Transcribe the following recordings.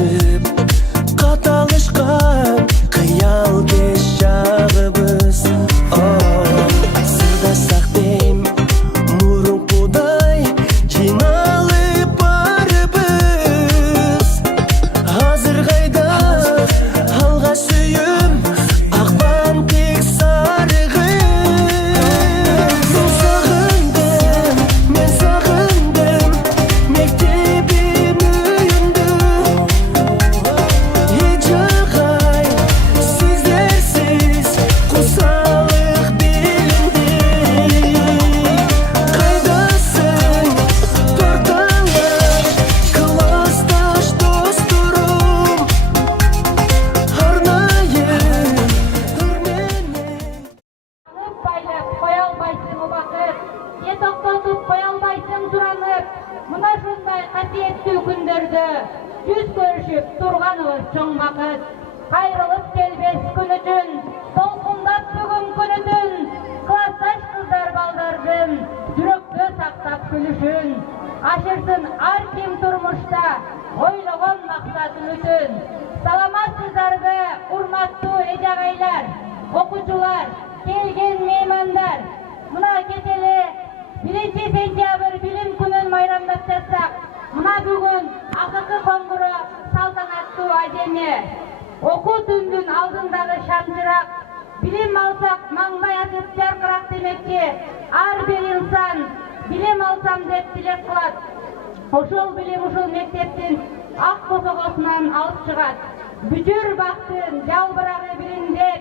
адасып каталышкан кыял кеш чагыбыз сырдасак дейм мурункудай жыйналып барыбыз азыр кайда алга сүйүм акбан тек сарыгыз мен сагындым мектебим үйүндү эч жагай сиздерсиз кусалык билинди кайдасың тортаңар классташ досторум арнайы байлап қоя албайсың убакыт, же токтотуп кое албайсың суранып. Мына ушундай касиеттүү күндөрдө жүз көрүшүп турганыбыз чоң бакыт. Кайрылып келбес күн үчүн, толкундап бүгүн күн үтүн, классташ кыздар балдардын жүрөккө сактап күлүшүн. Ашырсын ар ким турмушта ойлогон максат үмүтүн. Саламатсыздарбы, урматтуу эже агайлар, окуучулар, келген меймандар. Мына кечели 1 сентябрь билим күнүн майрамдап жатсак, мына бүгүн акыркы коңгуроо салтанаттуу ажеме. Окуу түндүн алдындагы шамчырак, билим алсак маңдай атып жаркырак демекчи. Ар бир инсан билим алсам деп тилек кылат. Ошол билим ушул мектептин ак косогосунан алып чыгат. Бүжүр бактын жалбырагы бириндеп,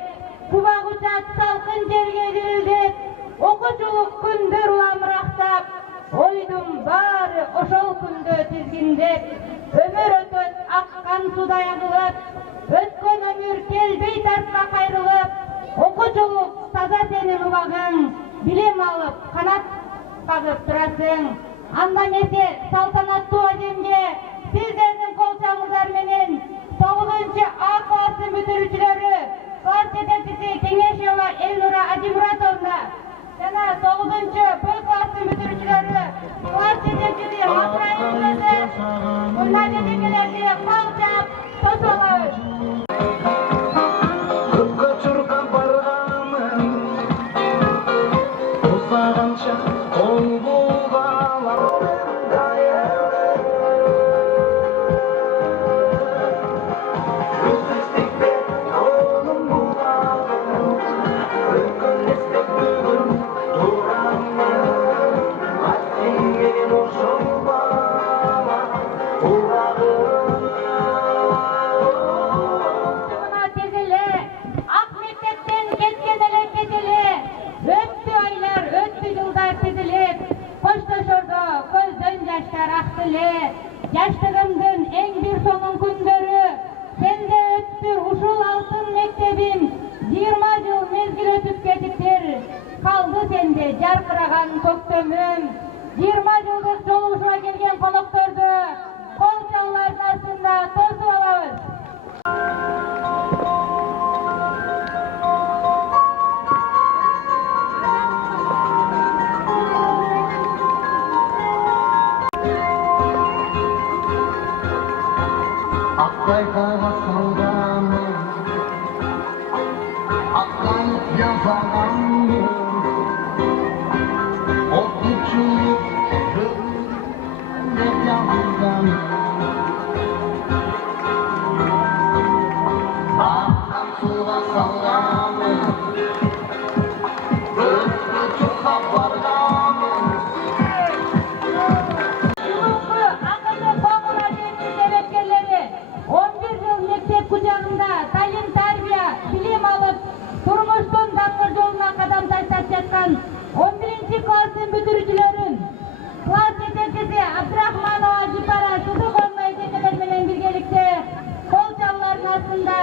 кубак учат салкын жерге дирилдеп, окуучулук күндөр уламырактап, ойдум баары ошол күндө тизгиндеп, өмүр өтөт аккан судай агылып, өткөн өмүр келбей тартка кайрылып, окуучулук таза сенин убагың, билим алып канат кагып турасың. Анда эмесе салтанаттуу ажемге сиздердин кол чабуулар менен 9 А классын бүтүрүүчүлөрү, класс жетекчиси Кеңешова Элнура Адимуратовна жана 9 Б классын бүтүрүүчүлөрү, класс жетекчиси Матраев кызы, мына жетекчилерди кол чап тосуп алабыз. Жаштыгымдын эң бир сонун күндөрү сенде өттү ушул алтын мектебим. 20 жыл мезгил өтүп кетиптир, калды сенде жаркыраган көктөмүм. 20 жылдык жолугушууга келген конокторду кол чабуулардын астында тосуп алабыз. Akbaykağa saldanım, aklayıp yazanım, o küçük gönlümde yandım. Aktan suya saldanım, öptü çok kabardanım. Талим тарбия, билим алып, турмуштун даңгыр жолуна кадам таштап жаткан 11 класстын бүтүрүүчүлөрүн, класс жетекчиси Абдрахманова Жипара Сыдыковна эжекелер менен биргеликте кол чабуулардын астында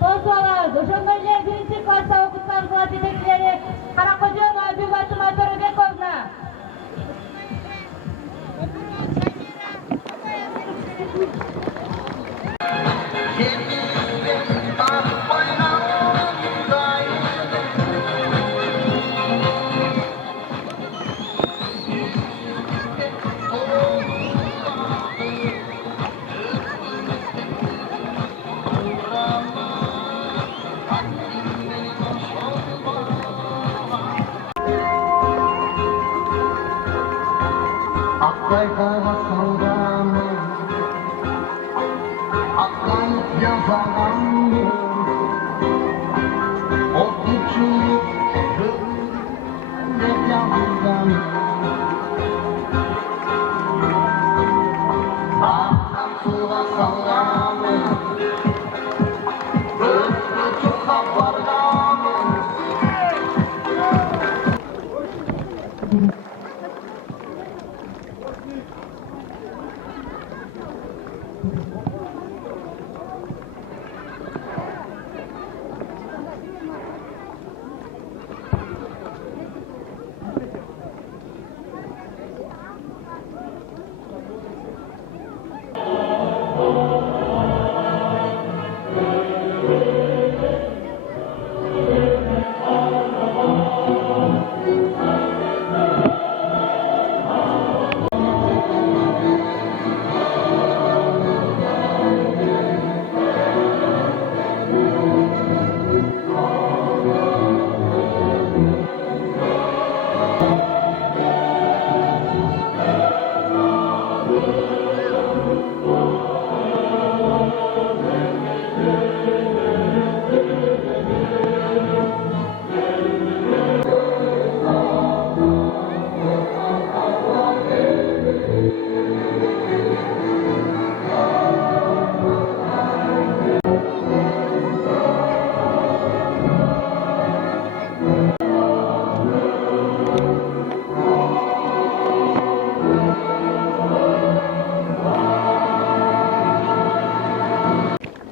тосуп алабыз. Ошондой эле 1 класста окуткан класс жетекчилери Каракожонова Бюбатыма Төрөбековна,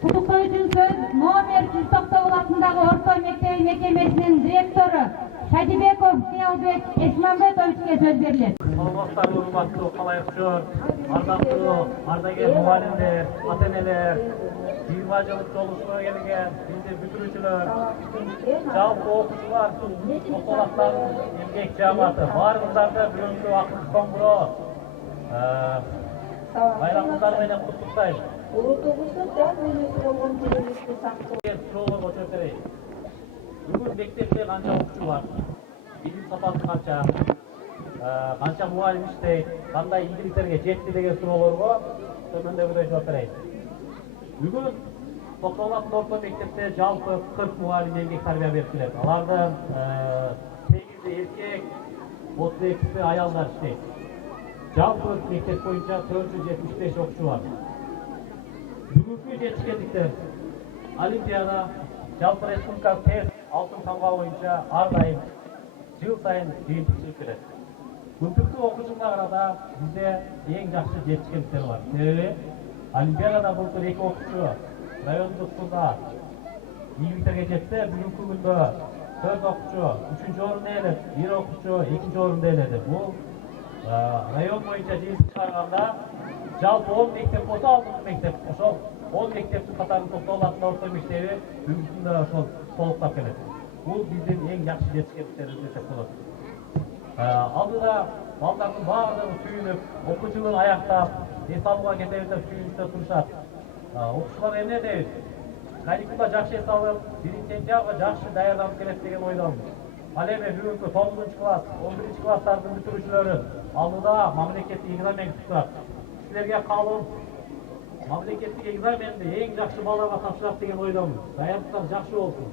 Құттықтау үшін сөз номер 190 атындағы орта мектебі мекемесінің директоры Шадибеков Киялбек Эсманбетовичке сөз беріледі. Саламатсыздар, урматтуу калайыкчылар, ардактуу ардагер мугалимдер, ата-энелер, 20 жылдык жолдошуга келген бизди бүтүрүүчүлөр, жалпы окуучулар, окуулуктардын эмгек жааматы, баарыңыздарды бүгүнкү акыркы коңгуроо байрамыңыздар менен куттуктайм. Улутобуздун жан мүнөзү болгон тилибизди сактоо. Суроолорго жооп берейин. Бүгүн мектепте канча окуучу бар? Билим сапаты канча мугалим иштейт, кандай ийгиликтерге жетти деген суроолорго төмөндөгүдөй жооп берейин. Бүгүн Токтогул орто мектепте жалпы 40 мугалим эмгек тарбия берип келет. Алардын 8 эркек, 32 аялдар иштейт. Жалпы мектеп боюнча 475 окуучу бар. Бүгүнкү жетишкендиктер Олимпиада, жалпы республикалык тест алтын тамга боюнча ар дайым жыл сайын жыйынтык берет. Күнтүктүү окуучуга карата бизде эң жакшы жетишкендиктер бар. Себеби Олимпиадада былтыр 2 окуучу райондук турда ийгиликтерге жетсе, бүгүнкү күндө 4 окуучу 3-чү орунду ээлеп, 1 окуучу 2-чи орунду ээледи. Бул район боюнча жыйынтык чыгарганда жалпы 10 мектеп болсо, алдыңкы мектеп ошол 10 мектептин катарын Токтогул орто мектеби бүгүнкү күндө ошол толуктап келет. Бул биздин эң жакшы жетишкендиктерибиз десек болот. Алдыда балдардын баардыгы сүйүнүп, окуу жылын аяктап, эс алууга кетебиз деп сүйүнүштө турушат. Окуучулар эмне дейбиз? Каникулда жакшы эс алып, 1-сентябрга жакшы даярданып келет деген ойдомуз. Ал эми бүгүнкү 9-класс, 11 класстардын бүтүрүүчүлөрүн алдыда мамлекеттик экзамен күтүп турат. Силерге калым мамлекеттик экзаменди эң жакшы балдарга тапшырат деген ойдомуз. Даярдыктар жакшы болсун.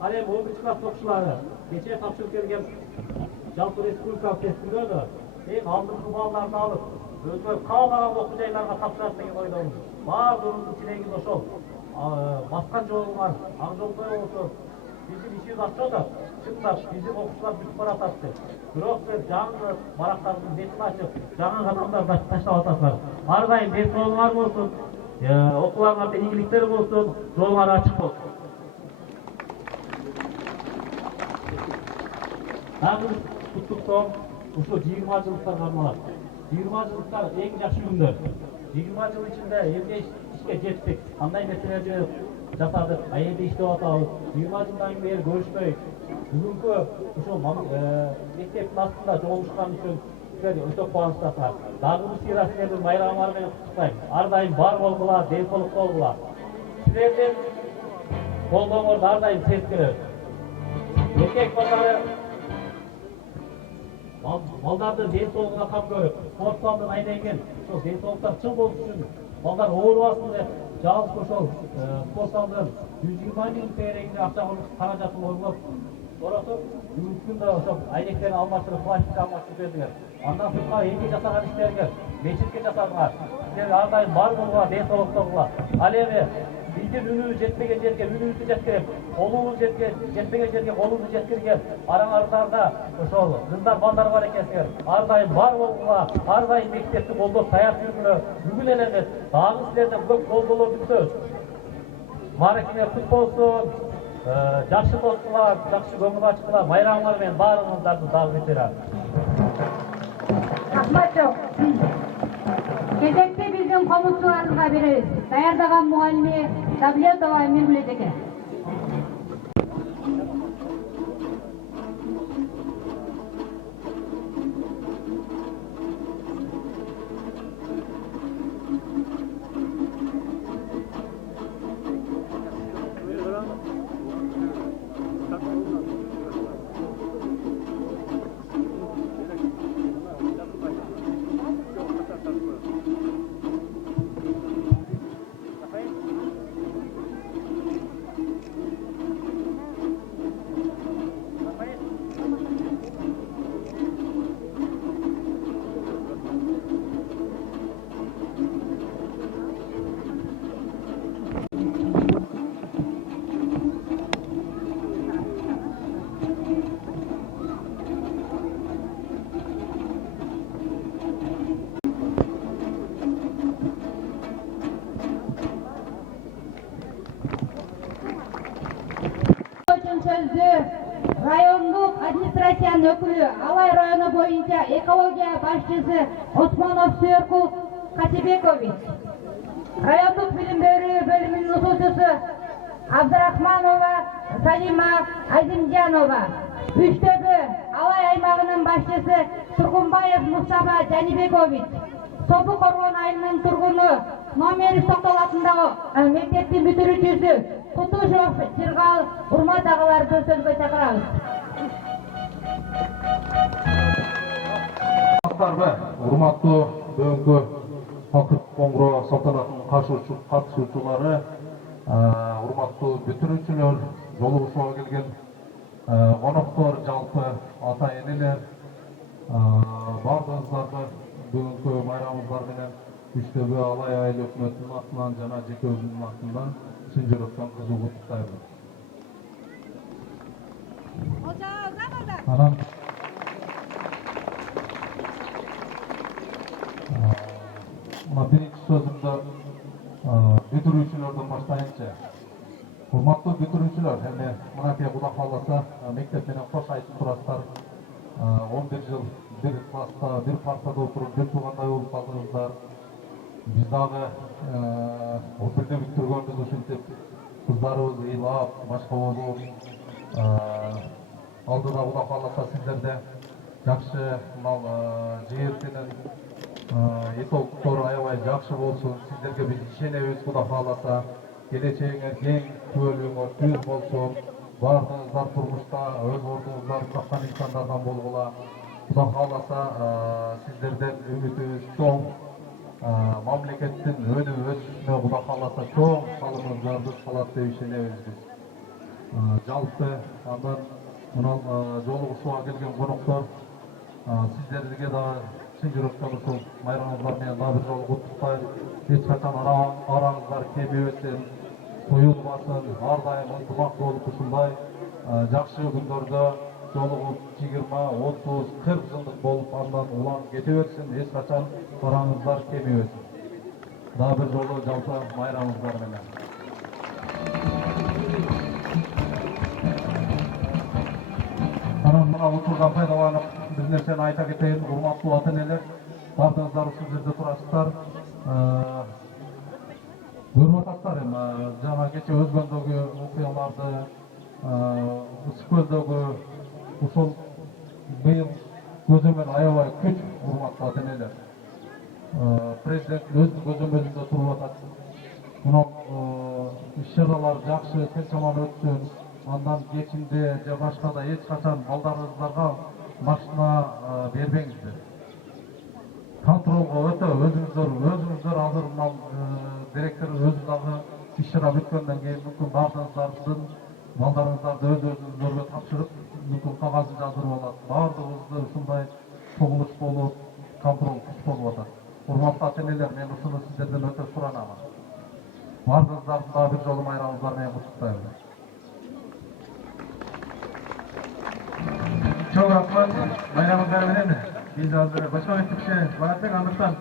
Ал эми 11 класс окуучулары кечээ тапшырып келген жалпы республикалык тестиндө да эң алдыңкы балларды алып, өзүнө каалаган окуу жайларга тапшырат деген ойдомуз. Баардыгыбыздын тилегибиз ошол. Баскан жолуңар ак жолдой болсун. Биздин ишибиз ачуу да, чындап биздин окуучулар бүтүп баратат деп. Бирок сиз жаңы барактардын бетин ачып, жаңы кадамдар таштап атасыздар. Ар дайым ден соолугуңар болсун, окууларыңарда ийгиликтер болсун, жолуңар ачык болсун. Дагы куттуктоо ушул 20 жылдыктарга арналат. 20 жылдыктар эң жакшы күндөр. 20 жыл ичинде эмне ишке жеттик, кандай нерселерди жасадык, аялда иштеп атабыз. 20 жылдан бери көрүшпөй, бүгүнкү ушул мектептин астында жолугушкан үчүн силер өтө кубанычтасыздар. Дагы бир сыйра силердин байрамыңар менен куттуктайм. Ар дайым бар болгула, ден соолукта болгула. Силердин колдооңорду ар дайым сезип келебиз. Эркек балдары балдардын ден соолугуна кам көрүп, спорт залынан айнеген, ошол ден соолуктар чың болуш үчүн балдар оорубасын деп жалпы ошол спортзалдын 120 миң тегерегинде акча каражаты болгон ошол бүгүнкү күндө ошол айнектерин алмаштырып пластик алмаштырып бердиңер. Андан сырткары эмгек жасаган иштериңер мечитке жасадыңар. Силер ар дайым бар болгула, ден соолуктогула. Ал эми биздин үнүбүз жетпеген жерге үнүбүздү жеткирип, колубуз жетпеген жерге колубузду жеткирген араңардарда ошол кыздар, балдар бар экенсиңер. Ар дайым бар болгула, ар дайым мектепти колдоп таяк жүргүлө. Бүгүн эле эмес, дагы силерден көп колдоо күтөбүз. Мааракеңер кут болсун. Жакшы достуулар, жакшы көңүл ачкылар, майрамыңар менен баарыңыздарды дагы бир Рахмат жок. Кезекте биздин комузчуларыбызга беребиз. Даярдаган мугалими Давлетова Миргүл эже. Райондук администрациянын өкүлү, Алай району боюнча экология башчысы Осмонов Сүйөркул Катибекович, райондук билим берүү бөлүмүнүн утуучусу Абдрахманова Салима Азимжанова, Үчтөбө Алай аймагынын башчысы Тургунбаев Мустафа Жанибекович, Собу Коргон айылынын тургуну Номер Токтол атындагы мектептин бүтүрүүчүсү Кутушев Сиргал урмат агаларды сөзгө чакырабыз. Урматтуу бүгүнкү Акыт Коңгуроо салтанатынын катышуучулары, урматтуу бүтүрүүчүлөр, жолугушууга келген коноктор, жалпы ата-энелер, бардыгыңыздарды бүгүнкү майрамыңыздар менен Үчтөбө Алай айыл өкмөтүнүн атынан жана жеке өзүмдүн атынан чын жүрөктөн кызуу куттуктайбын. Анан мына биринчи сөзүмдү бүтүрүүчүлөрдөн баштайынчы. Урматтуу бүтүрүүчүлөр, эми мынакей Кудай кааласа мектеп менен кош айтып турасыздар. 11 жыл бир класста, бир партада отуруп, бир туугандай болуп калдыңыздар. Биз дагы бирге бүттүргөнбүз ушинтип, кыздарыбыз ыйлап, башка болуп, алдыда Кудай кааласа сиздерде жакшы жигертенин итогдор аябай жакшы болсун. Сиздерге биз ишенебиз, Кудай кааласа. Келечегиңер кең, күбөлүгүңөр түз болсун. Бардыгыңыздар турмушта өз ордуңуздар тапкан инсандардан болгула. Кудай кааласа сиздерден үмүтүбүз чоң. Мамлекеттин өнүп өсүшүнө Кудай кааласа чоң салымыңыздарды салат деп ишенебиз биз. Жалпы андан мына жолугушууга келген коноктор, сиздерге дагы чын жүрөктөн ушул майрамыңыздар менен дагы бир жолу куттуктайм. Эч качан араңыздар кемибесин, туюлбасын, ар дайым ынтымак болуп ушундай жакшы күндөрдө жолугуп 20, 30, 40 жылдык болуп андан уланып кете берсин, эч качан араңыздар кемибесин. Дагы бир жолу жалпы майрамыңыздар менен. Анан мына учурдан пайдаланып бир нерсени айта кетейин. Урматтуу ата-энелер, бардыгыңыздар ушул жерде турасыздар. Көрүп атасыздар эми жана кече Өзгөндөгү окуяларды, Ысыкөлдөгү ушул быйыл көзөмөл аябай күч, урматтуу ата-энелер. Президент өзүнүн көзөмөлүндө туруп атат. Мына иш-чаралар жакшы, тынчаман өтсүн. Андан кечинде же башка да эч качан балдарыңыздарга машина бербеңиздер. Контролго өтө өзүңүздөр азыр директор өзү дагы иш-чара бүткөндөн кийин мүмкүн баардыгыңыздардын балдарыңыздарды өзүңүздөргө тапшырып мүмкүн кагазын жаздырып алат. Баардыгыбызды ушундай чогулуш болуп, контроль күч болуп атат. Урматтуу ата-энелер, мен ушуну сиздерден өтө суранамын. Баардыгыңыздарды дагы бир жолу майрамыңыздар менен куттуктайм. Çok rahmat, bayramınızlar menен biz hazır başka mekteple barattık. Andıktan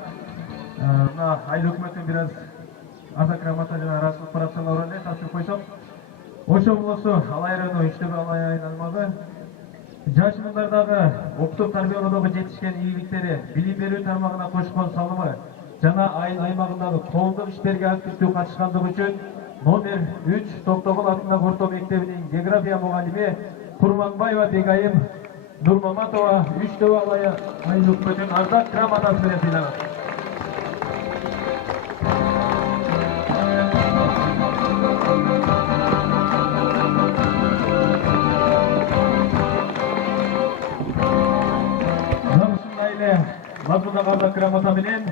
aylı hükümetin biraz asa kramata jana rasılık parapsana oranı tavsiye koysam. Oşo bulası alayırını üçtebe alayın almadı. Жашындардағы оқытып тәрбиелеудегі жетішкен ийгиликтери, билим берүү тармагына кошкон салымы, жана айыл аймагындагы коомдук иштерге активдүү катышкандыгы үчүн номер 3 Токтогул атындагы орто мектебинин география мугалими Курманбаева Бегайым Нурмаматова үчтөө алайы айыл өкмөтүн ардак грамотасы менен сыйлагат. Мазмунда ардак грамота менен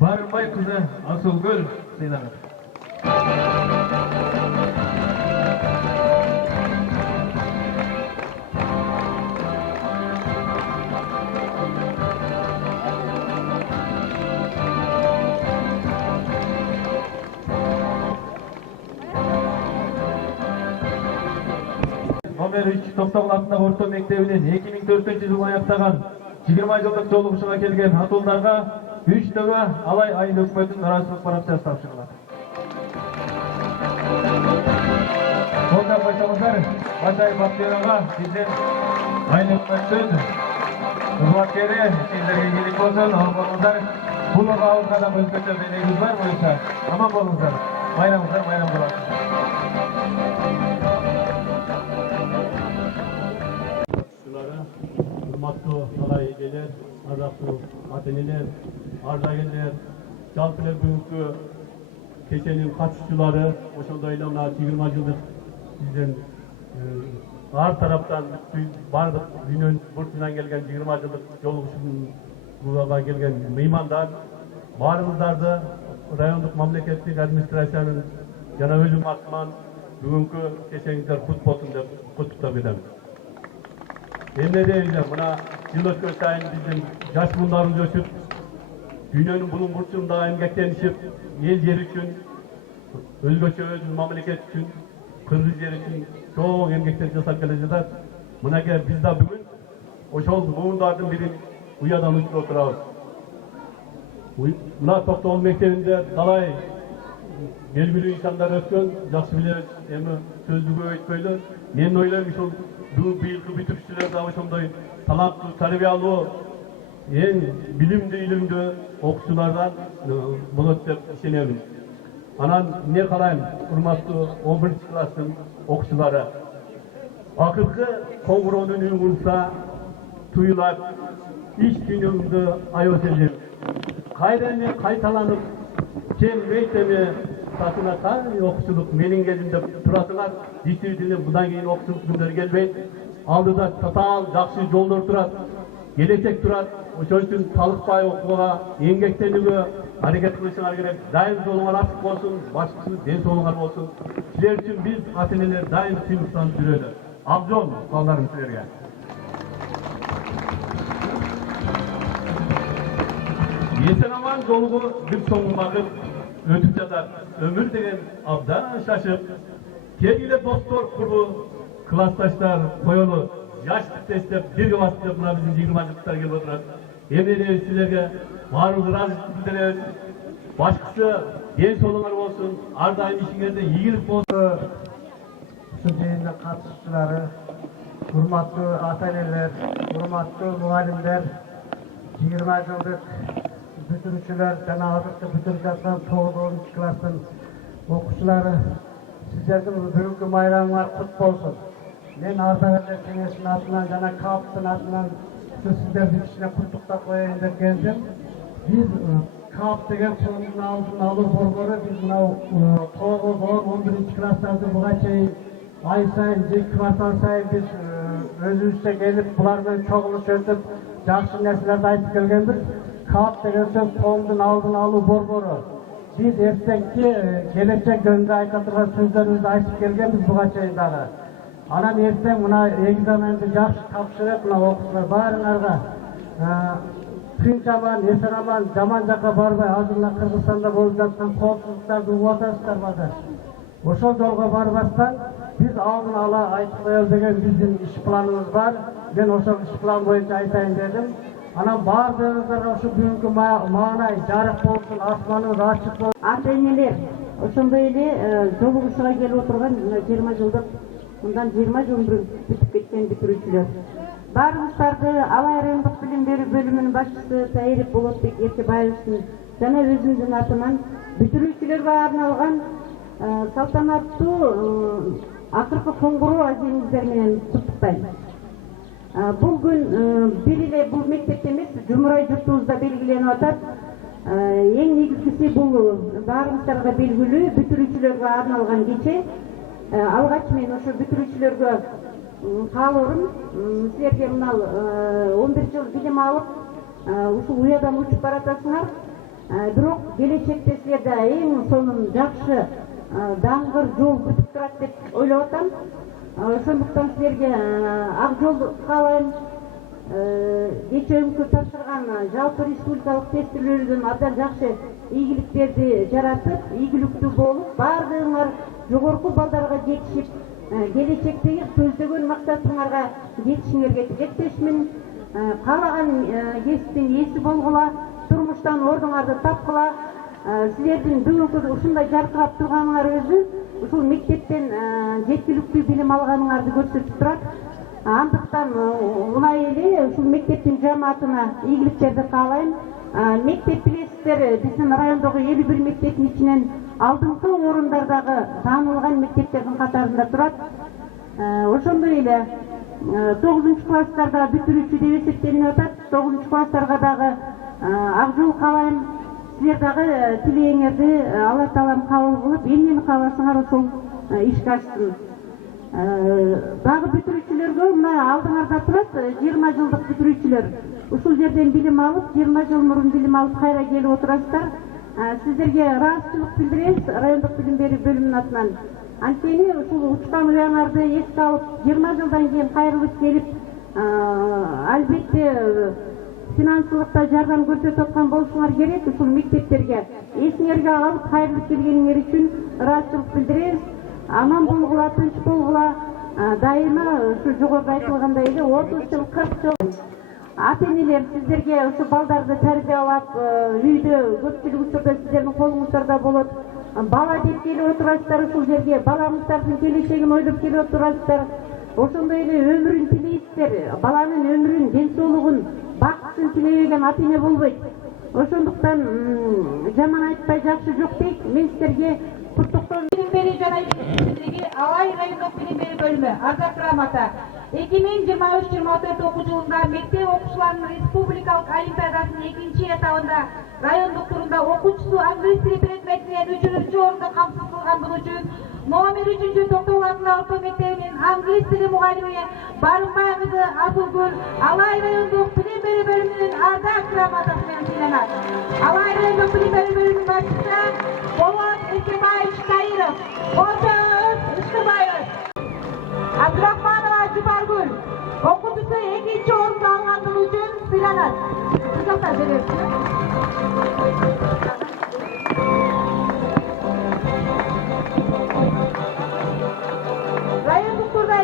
Барымбай кызы Асылгүл сыйлагат. Номер 3 Токтогул атындагы орто мектебинин 2004-жылы аяктаган 20 жылдык жолугушууга келген атуулдарга 3 төбө алай айыл өкмөтүнүн ыраазычылык баракчасы тапшырылат. Колдоп койсоңуздар, Башай Бактиярага биздин айыл өкмөттүн кызматкери сиздерге ийгилик болсун, аман болуңуздар. Бул абалга да өзгөчө белегибиз бар боюнча аман болуңуздар. Байрамыңыздар байрам болот. Hurmatlı alaylar, ardaqlı ata-eneler, ardagender, жалпы эле бүгүнкү кеченин катышчылары, ошондой эле мына 20 жылдык бизден ар тараптан бардык дүйнөнүн бурчунан келген 20 жылдык жолугушууга келген меймандар, баарыңыздарды райондук мамлекеттик администрациянын жана өзүм атыман бүгүнкү кечеңиздер кут болсун деп куттуктап кетем. Эмне дейбиз, мына жыл өткөн сайын биздин жаш буундарыбыз өсүп, дүйнөнүн булуң бурчунда эмгектенишип, эл жер үчүн, өзгөчө өзүнүн мамлекет үчүн, кыргыз жери үчүн чоң эмгектер жасап келе жатат. Мынакей биз да бүгүн ошол муундардын бирин уядан учуруп турабыз. Мына Токтогул мектебинде талай белгилүү инсандар өткөн, жакшы билебиз, эми сөздү көбөйткөйлө. Мен ойлойм, ушул быйылкы бүтүрүүчүлөр да ошондой таланттуу, тарбиялуу, эң билимдүү окуучулардан болот деп ишенемин. Анан эмне калайм, урматтуу 11-класстын окуучулары. Акыркы коңгуроонун үнү урса, туюлат, иш дүйнөмдү аябас элем. Кайра эми кайталанып, кем мектеби сатына кандай окуучулук менин кезимде туратыңар, действительно мындан кийин окуучулук күндөр келбейт. Алдыда татаал жакшы жолдор турат, келечек турат. Ошол үчүн талыкпай окууга, эмгектенүүгө аракет кылышыңар керек. Дайым жолуңар ачык болсун, башкысы ден соолугуңар болсун. Силер үчүн биз ата-энелер дайым сыйлыктанып жүрөлү. Абзон балдарым силерге. Есен аман жолугу бир соңун багып өтүп жатат. Өмүр деген абдан шашып, келгиле достор курбу, классташтар коелу, жаштыкты эстеп, бирге басып деп мына биздин 20 жылдыктар келип отурат. Эмне дейбиз силерге? Баарыбыз ыраазычылык билдиребиз. Башкысы ден соолугуңар болсун, ар дайым ишиңерде ийгилик болсун. Ушул жыйында катышуучулары, урматтуу ата-энелер, урматтуу мугалимдер, 20 жылдык бүтүрүүчүлөр жана азыркы бүтүрүп жаткан 9-класстын окуучулары, сиздердин бүгүнкү майрамыңар кут болсун. Мен ардагерлер кеңешинин атынан жана КААПтын атынан сиздерди кичине куттуктап коеюн деп келдим. Биз КААП деген коомдун алдын алуу борбору, биз мынау 9-11-класстарды буга чейин ай сайын, 2 квартал сайын биз өзүбүзчө келип, булар менен чогулуш өтүп, жакшы нерселерди айтып келгенбиз. КААП деген сөз коомдун алдын алуу борбору. biz ertеңки келечек жөнүндө айта турган сөздөрүбүздү айтып келгенбиз буга чейин дагы. Анан эртең мына экзаменди жакшы тапшырып, мына окуучулар баарыңарга тынч аман, эсен аман, жаман жакка барбай, азыр мына Кыргызстанда болуп жаткан коопсуздуктарды угуп атасыздар базар. Ошол жолго барбастан biz алдын ала айтып коелу деген биздин иш планыбыз бар. Мен ошол иш план боюнча айтайын дедим. Анан баардыгыңыздарга ушу бүгүнкү маанай жарык болсун, асманыбыз ачык болсун. Ата-энелер, ошондой эле жолугушууга келип отурган 20 жылдык, мындан 20 жыл мурун бүтүп кеткен бүтүрүүчүлөр. Баарыңыздарды Алай райондук билим берүү бөлүмүнүн башчысы Таирип Болотбек Эркебаевдин жана өзүмдүн атыман бүтүрүүчүлөргө арналган салтанаттуу акыркы коңгуроо аземиңиздер менен куттуктайм. Бул күн бир эле бул мектепте эмес, Жумурай журтубузда белгиленип атат. Эң негизгиси бул баарыңыздарга белгилүү бүтүрүүчүлөргө арналган кече. Алгач мен ошо бүтүрүүчүлөргө каалоорум, силерге мына 11 жыл билим алып, ушул уядан учуп баратасыңар. Бирок келечекте силерде эң сонун жакшы даңгыр жол күтүп турат деп ойлоп атам. Ошондуктан силерге ак жол каалайм. Кече өңкү тапшырган жалпы республикалык тестилерден абдан жакшы ийгиликтерди жаратып, ийгиликтүү болуп, баардыгыңар жогорку балдарга жетишип, келечектеги көздөгөн максатыңарга жетишиңерге тилектешмин. Каалаган кесиптин ээси болгула, турмуштан ордуңарды тапкыла. Силердин бүгүнкү ушундай жаркырап турганыңар өзү ушул мектептен жеткиликтүү билим алганыңарды көрсөтүп турат. Андыктан улай эле ушул мектептин жамаатына ийгиликтерди каалайм. Мектеп билесиздер, биздин райондогу 51 мектептин ичинен алдыңкы орундардагы таанылган мектептердин катарында турат. Ошондой эле 9-класстарда бүтүрүүчү деп эсептелип атат. 9-класстарга дагы ак жол каалайм. Силер дагы тилегиңерди Алла Таалам кабыл кылып, эмнени кааласаңар ошол ишке ашсын. Дагы бүтүрүүчүлөргө мына алдыңарда турат 20 жылдык бүтүрүүчүлөр. Ушул жерден билим алып, 20 жыл мурун билим алып кайра келип отурасыздар. Сиздерге ыраазычылык билдиребиз райондук билим берүү бөлүмүнүн атынан. Анткени ушул учкан уяңарды эске алып, 20 жылдан кийин кайрылып келип, албетте финансылыкта жардам көрсөтүп аткан болушуңар керек. Ушул мектептерге эсиңерге алып кайрылып келгениңер үчүн ыраазычылык билдиребиз. Аман болгула, тынч болгула, дайыма ушу жогоруда айтылгандай эле 30 жыл, 40 жыл. Ата-энелер, сиздерге ушу балдарды тарбиялап, үйдө көпчүлүк учурда сиздердин колуңуздарда болот. Бала деп келип отурасыздар ушул жерге, балаңыздардын келечегин ойлоп келип отурасыздар. Ошондой эле өмүрүн тилейсиздер. Баланын өмүрүн, ден соолугун, бактысын тилебеген ата-эне болбойт. Ошондуктан жаман айтпай жакшы жок дейт. Мен сиздерге куттуктоо билим берүү жана биздиги Алай райондук билим берүү бөлүмү ардак грамота 2023-24 окуу жылында мектеп окуучуларынын республикалык олимпиадасынын 2-чи этабында райондук турунда окуучусу англис тили предметинен 3-чү орунду камсыз кылгандыгы үчүн номер 3-чү Токтогул атындагы орто мектебинин англис тили мугалими Барымбай кызы Асылгүл Алай райондук билим берүү бөлүмүнүн ардак грамотасы менен сыйланат. Алай райондук билим берүү бөлүмүнүн башчысы Болот Эркебаевич Таиров, Болчоз Ишкырбаев, Абдрахманова Жупаргүл окуучусу 2-чи орунду алгандыгы үчүн сыйланат. Сыйлыктар беребиз. Райондук турда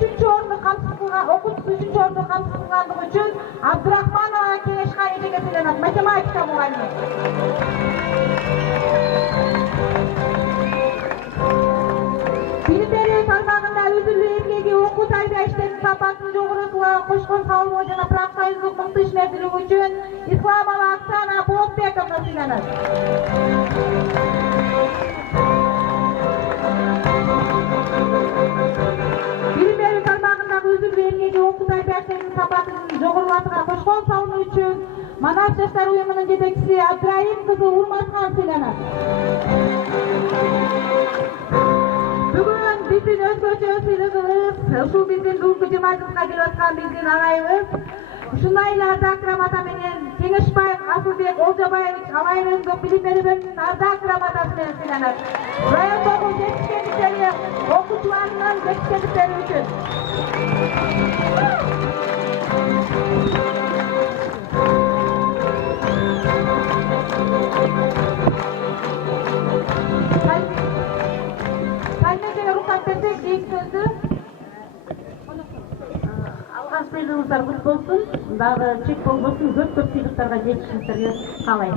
3-чү орунду камсыз кылган окуучусу 3-чү орунду камсыз кылгандыгы үчүн Абдрахманова Кеңешхан эжеге сыйланат. Математика мугалими. Билим берүү тармагында өзүлүү эмгеги окуу тарбия иштеринин сапасын жогорулатууга кошкон салымы жана профсоюздук мыкты ишмердүүлүгү үчүн Исламова Оксана Болотбековна сыйланат. Билим берүү тармагындагы өзүлүү эмгеги окуу тарбия иштеринин сапасын жогорулатууга кошкон салымы үчүн Манас жаштар уюмунун жетекчиси Абдрайым кызы Урматхан сыйланат. Бүгүн биздин өзгөчө сыйлыгыбыз, ушул биздин бүгүнкү 20 жылга келип аткан биздин агайыбыз ушундай эле ардак грамота менен Кеңешбаев Асылбек Олжабаевич Алайрындық билим берүү бөлүмүнүн ардак грамотасы менен сыйланат. Райондогу жетишкендиктери окуучуларынын жетишкендиктери үчүн. Кайнекеге уруксат берсек, ийик сөздү алган сыйлыгыңыздар кут болсун, дагы чек болбосун, көп сыйлыктарга жетишиңиздерге каалайм.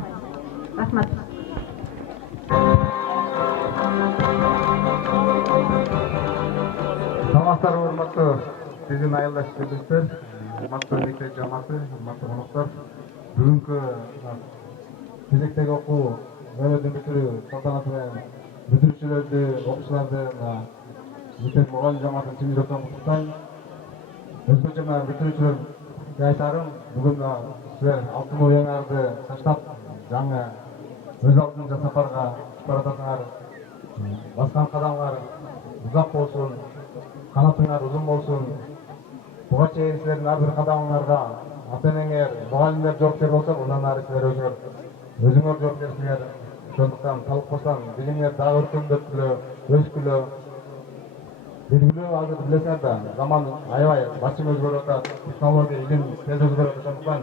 Рахмат. Саламатсыздар, урматтуу биздин айылдаш журналисттер, урматтуу мектеп жамааты, урматтуу коноктор. Бүгүнкү кезектеги окуу өнөрдүн бүтүрүү салтанаты менен бүтүрүүчүлөрдү, окуучуларды мектеп мугалим жамаатын чын жүрөктөн куттуктайм. Өзгөчө мен бүтүрүүчүлөргө айтарым, бүгүн силер алтын уюңарды таштап, жаңы өз алдынча сапарга чыгып баратасыңар. Баскан кадамыңар узак болсун, канатыңар узун болсун. Буга чейин силердин ар бир кадамыңарга ата-энеңер, мугалимдер жоопкер болсо, мындан ары силер өзүңөр жоопкерсиңер. Ошондуктан талыкпастан билимиңер дагы өркөндөткүлө, өскүлө. Белгилүү азыр билесиңер да, заман аябай бачым өзгөрүп атат, технология, илим тез өзгөрүп атат. Ошондуктан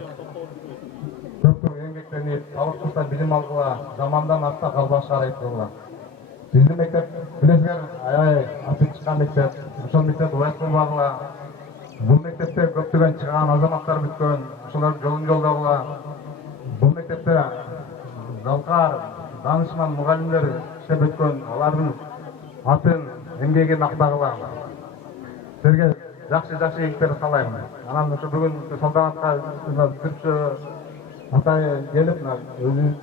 көптүк эмгектенип, талыкпастан билим алгыла, замандан артта калбашка аракет кылгыла. Биздин мектеп билесиңер аябай аты чыккан мектеп. Ошол мектеп убайткан багыла. Бул мектепте көптөгөн чыган азаматтар бүткөн, ошолордун жолун жолдогула. Бул мектепте залкар, данышман мугалимдер иштеп өткөн, алардын атын, эмгегин актагыла. Силерге жакшы ийгиликтер каалайм. Анан ошо бүгүн салтанатка түркчө атай келип, өзү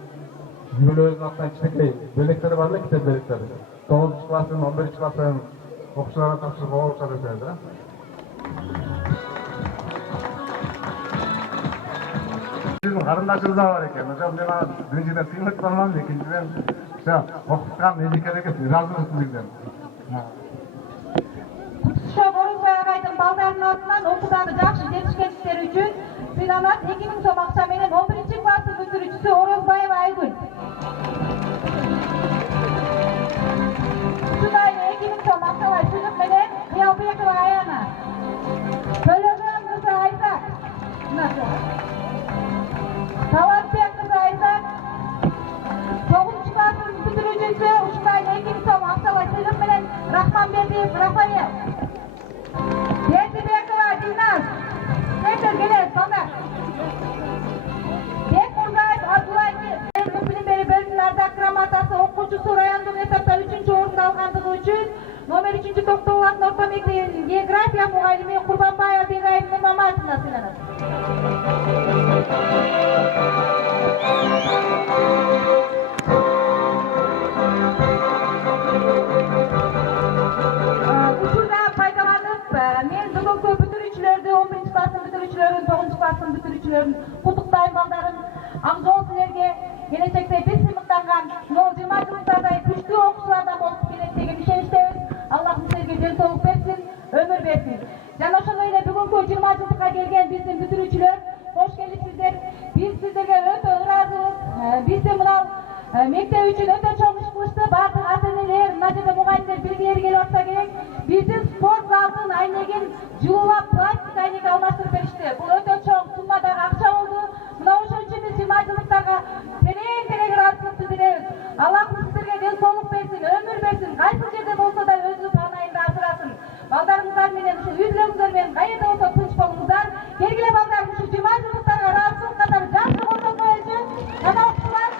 өзүнүн атынан кичинекей белектери бар эле, китеп белектери. 9 классын, 11 классын окуучуларга тапшырып окуучу десеңиз, Sizin karındaşınız da var eken. Hocam ben birinciden sıyılık tanımam, ikinciden okutkan elikere geçti. Razı mısın bizden? Kutuşa Boruzbay agayдын балдарынын атынан окуудагы жакшы жетишкендиктери үчүн сыйланат 2000 сом акча менен 11 класстын бүтүрүүчүсү Орозбаева Айгүл. Ушундай 2000 сом акчалай сыйлык менен Кыялбекова Аяна. Төлөгөн кызы Айзак. Талантбек кызы Айзак. 9 класстын бүтүрүүчүсү ушундай 2000 сом акчалай сыйлык менен Рахманбеков Рафаэл. Бердибекова Дилназ. Tekrar gelin sana. Bek Murzaev Abdulaziz. Bilим берүү бөлүмүнүн ардак грамотасы окуучусу райондук этапта 3-орунду алгандыгы үчүн номер 3-токтогулатын орто мектебинин география мугалими Курбанбаева Бегайым Маматовна сыйланат. Учурда пайдаланып, мен бүгүнкү бүтүрүүчүлөрдү 11 класстын бүтүрүүчүлөрүн, 9 класстын бүтүрүүчүлөрүн куттуктайм балдарым. Ак жол силерге келечекте биз сыймыктанган 20 жылдардай күчтүү окуучулардан болуп келет деген ишеничтебиз. Аллахым силерге ден соолук берсин, өмүр берсин. Жана ошондой эле бүгүнкү 20 жылдыкка келген биздин бүтүрүүчүлөр кош келипсиздер. Биз сиздерге өтө ыраазыбыз. Бизде мынау мектеп үчүн өтө чоң иш кылышты. Баардык ата-энелер, мына жерде мугалимдер билгилери келип атса керек. Биздин спорт залдын айнегин жылуулап пластик айнеге алмаштырып беришти. Бул өтө чоң суммадагы акча болду. Мына ошон үчүн биз 20 жылдыктарга терең ыраазычылык билдиребиз. Аллахым сиздерге ден соолук берсин, өмүр берсин. Кайсы жерде болсо да өзү панайында асырасын. Балдарыңыздар менен ушу үйлөрүңүздөр менен кайерде болсо тынч болуңуздар. Келгиле балдарым, ушу 20 жылдыктарга ыраазычылык катары жакшы болсок болчу. Кана окуучулар.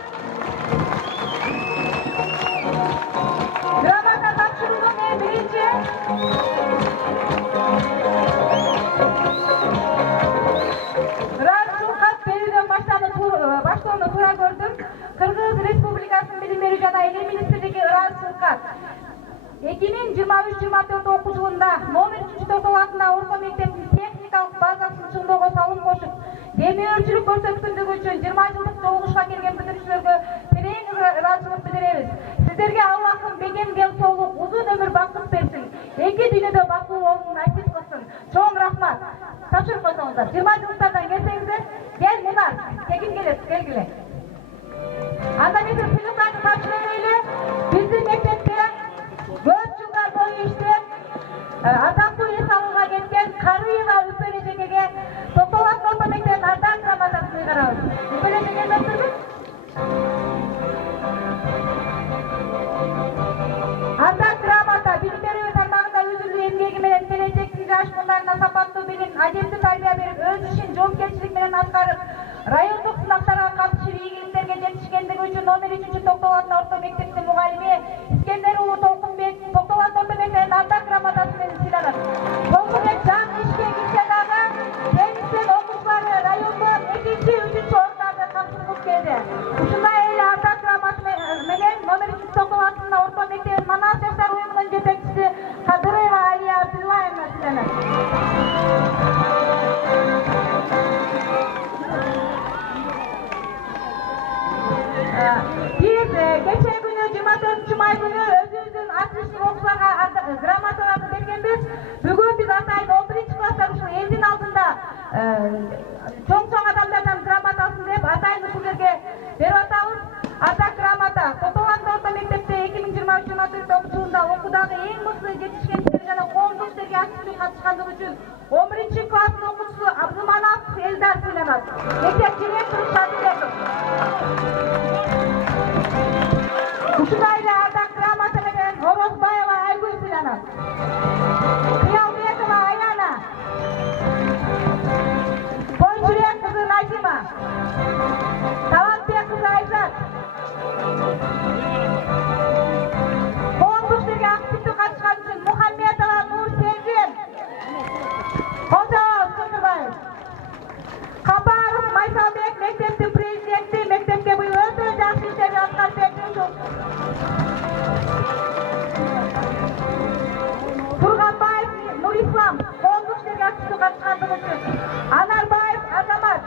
Грамота тапшырууну мен биринчи ыраазычылык берүүдөн баштоону туура көрдүм. Кыргыз Республикасынын билим берүү жана илим министрлиги ыраазычылык кат 2023-24 окуу жылында номер 3-токтогулатында орто мектептин техникалык базасын чыңдоого салым кошуп, демөөрчүлүк көрсөткөндүгү үчүн 20 жылдык жолугушка келген бүтүрүүчүлөргө терең ыраазычылык билдиребиз. Сиздерге Аллахым бекем ден соолук, узун өмүр бакыт берсин. Эки дүйнөдө бактылуу болууну насип кылсын. Чоң рахмат. Тапшырып койсоңуздар. 20 жылдыктардан келсеңиздер, кел Мунар. Тегин атақты ес алуға кеткен Карыева Үпеле жекеге Тоқтолат орта мектебінің ардақ грамотасын ұйғарамыз. Үпеле жеке доктор ардақ грамота білім беру тармағында өзіндік еңбегі менен келешектің жаш мұрттарына сапаттуу билим, адепти тарбия берип, өз ишин жоопкерчилик менен аткарып, райондук сынактарга катышып ийгиликтерге жетишкендиги үчүн номер 3 Токтолат орто мектептин мугалими Искендер уулу Толкунбек Токтолат орто мектебинин ардак грамотасы менен сыйланат. Толкунбек жан ишке кирсе дагы теннистен окуучулары райондо 2-3 орундарда катышып келди. Ушундай эле ардак грамота менен номер 3 Токтолаттын орто мектебинин Манас жаштар уюмунун жетекчиси Кадырова Алия Абдуллаевна сыйланат. Biz geçen günü 24 May günü özümüzün açılışını okuşlarga gramatalarını bergenбиз. Bugün biz Atay'ın 11. klaslar uşul eldin altında çoğ adamlardan gramataсын dep Atay'ın uşullarga berip atabыз. Ata gramata Totolan orta mektepte 2023-24 okuu жылында окуудагы эң мыкты жетишкендер жана коомдук иштерге активдүү катышкандыгы үчүн 11 класстын окуучусу Абдыманапов Элдар сыйланат. Мектеп директору Шадыбеков. Ушундай эле ардак грамота менен Орозбаева Айгүл сыйланат. Кыялбекова Аяна. Койчурек кызы Назима. Талантбек кызы Айзат. Коомдук иштерге активдүү катышкан үчүн Мухаммедова Нурсеңген. Кожоов Сокурбаев. Капаров Майсалбек мектептин президенти, мектепке быйыл өтө жакшы иштерди аткарып берди. Турганбаев Нурислам коомдук иштерге активдүү катышкандыгы үчүн. Анарбаев Азамат.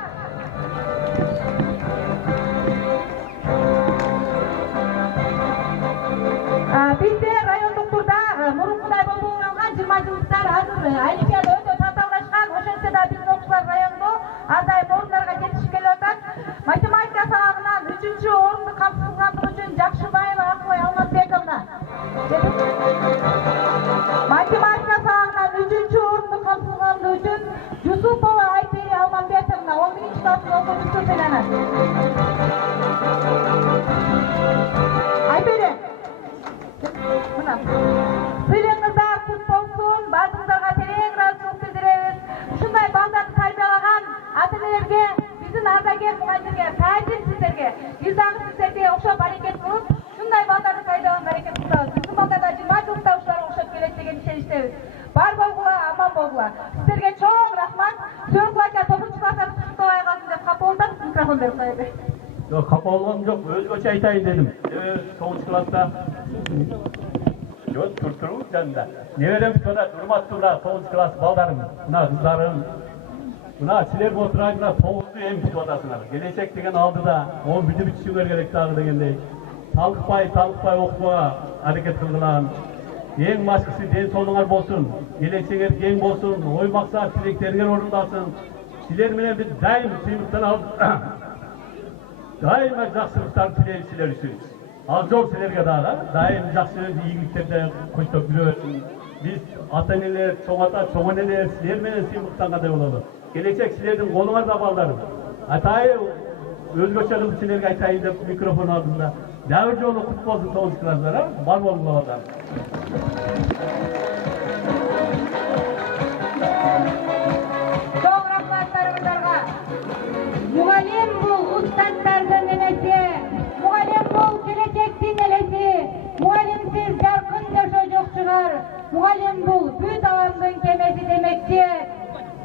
Бизде райондук турда мурункудай болбой калган 20 жылдыктар азыр Олимпиада өтө татаалашкан. Ошентсе да биздин окуучулар райондо ар дайым орундарга жетишип келип атат. Математика сабагынан 3-орунду камсыздагандыгы үчүн Жакшыбаева Акбай Алмазбековна. Математика сабагынан 3-орунду камсыздагандыгы үчүн Жусупова Айпери Алмамбетовна 11 класстын окуучусу сыйланат. Айпери сыйлыгыңыздар кут болсун, баарыңыздарга терең ыраазычылык билдиребиз. Ушундай балдарды тарбиялаган ата-энелерге, биздин ардагер мугалимдерге, таасир сиздерге, биз дагы сиздерге окшоп аракет кылып, ушундай балдарды пайдаланганга аракет кылабыз. Биздин балдар да 20 жылдыкта ушуларга окшоп келет деген ишеничтебиз. Бар болгула, аман болгула. Сиздерге чоң рахмат. Сүйөкүлакка 9 класстан куттубай калдым деп капа болдуңуз. Микрофон берип коеюн. Yok, kapa olgam yok, özgöçe aytayın dedim. 9 klasta yok, turturu canında. Neverem sonra durmattımlar 9 klas baldarım, buna kızlarım. Buna siler oturan buna 9'lu en büyük odasınar. Gelecek degen aldı da, onu bildi bitişimler gerek dağı degende. Talkpay okumağa hareket kıldılar. En başkası den solunlar bolsun, geleceğer gen bolsun, oy maksat tileklerger orundasın. Siler menen biz daim sıyımlıktan aldık. Daima жақсылықтар тілейміз сілер үшін. Ал жоқ сілерге дағы, daim жақсы игіліктерді көштіп жүресің. Біз ата-енелер, чоң ата, чоң енелер сілерменен сыйлықтанғандай болады. Келешек сілердің қолыңарда балдарым. Атайы өзгөчө кылып силерге айтайын деп микрофон алдында. Дәуір жолы құт болсын 9 класстар, бар болыңыздар. Чоң рахматтарыңыздарға. Mugallim бұл ұстаздардың енесі, mugallim бұл келешектің елесі, mugallimsiz жарқын жашоо жоқ шығар, mugallim бұл бүт аламдың кемесі демекчи.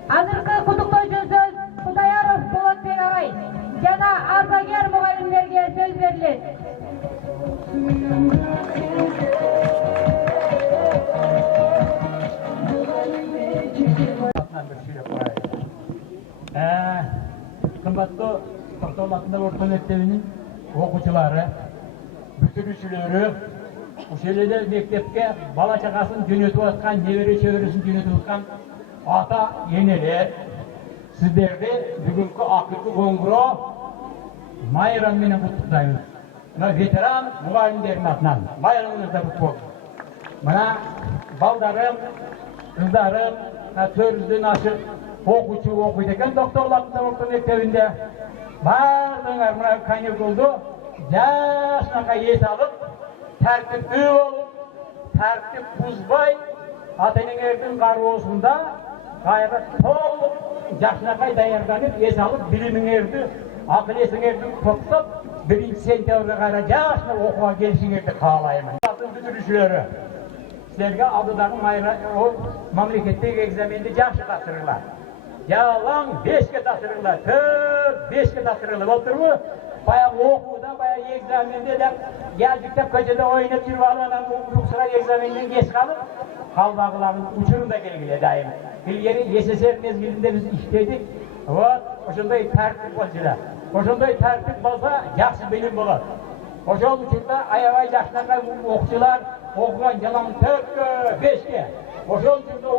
Азыркы куттуктоочу сөз Кудаяров Болотбек агай жана ардагер mugallimдерге сөз берилет. Kımbatlı Toktolaklar Orta Mektebi'nin okuçuları, bütürüçülері, uşeleder mektepke bala çakasını jönötüp atkan, nevere çevirisini jönötüp atkan ata eneler, sizlerdi bugünkü akıllı koңгуроо майрам менен куттуктайбыз. Мына ветеран мугалимдердин атынан майрамыңыздар кут болсун. Мына балдарым kızlarım, sözlüğün aşık okuydu eken doktorlarında orta mektebinde. Bardığlar buna kaynak oldu. Yaşına yes alıp, tertipli olup, tertip buzbay, ata-enelerdin qargosunda gayret to'liq yaşına dayandanıp, yes alıp, bilimingерdi, akıl esingерdi to'plab, 1-sentyabr qara yaşına okuğa gelişingерdi qalayman. Bitirişleri. Sizlerge aldıdagı mayra o mamleketdeki egzamende yaxşı tapşırırlar. Yalan 5'ke tapşırırlar, 5'ke tapşırırlar. Oturmu? Bayağı okuda, bayağı egzamende de geldik de köşede oynayıp yürü alınan bu sıra egzamenden geç kalıp kalbağıların uçurunda gelgile daim. Bilgeri YSSR mezgilinde biz işledik. Oşunday tertip olcular. Oşunday tertip olsa yaxşı bilim olur. Oşol uçurda ayavay yaşlardan okuçular okuyan yalan 4'ke 5'ke. Oşol uçurda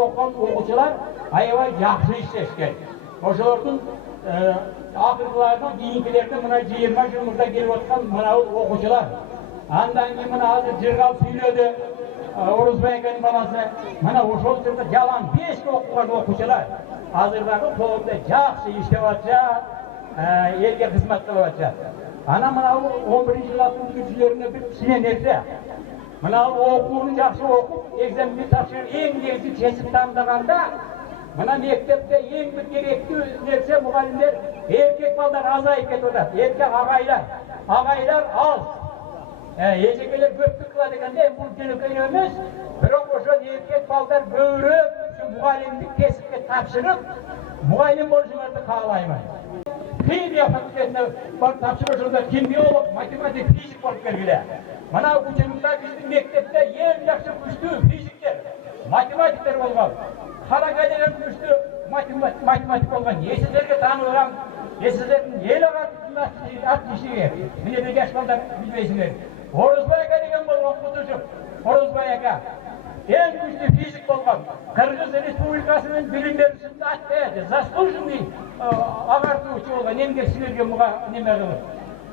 okuyan okuçular ayavay yaxşı işleşken. Oşolordun akırlardan keyinkilerden buna 20 yılımızda gelip otkan buna okuçular. Andan ki buna hazır cırgal söyledi. Oruzbay ekenin balası. Buna oşol uçurda yalan 5'ke okuyan okuçular. Hazırдағы toğumda жақсы işlep atacak, elge hizmet kılıp atacak. Ana mına 11. sınıfın güçlerine bir sine nerede? Mına okuğunu жақсы okup, egzamini tapşırır, en gerisi kesip tamdaganda, mına mektepte en bir gerekli nerse muğalimler, erkek ballar azayıp ketip otar. Erkek ağaylar az. Ecekeler köptük kıla degende, bu dönükten emez, biroq oşo erkek ballar böğürüp, muğalimlik kesipke tapşırıp, muğalim boluşuңарды kağılayman. Химия факультетіне барып тапшырушылар kimbiolog, matematik, fizik болып келгіле. Мына учебникта біздің мектепте ең жақсы күшті физиктер, математиктер болған. Қалаға деген күшті математик болған. Есіздерге танылған, есіздердің ел ағасында ат-кешіге. Міне де жас балдар білмейсіңдер. Орызбай ака деген болған құтышы. Орызбай ака. Ең күшті физик болған. Қырғыз Республикасының білімдерісінде атты, заслуженный ағартушы болған, емгекшілерге мұға неме қылып.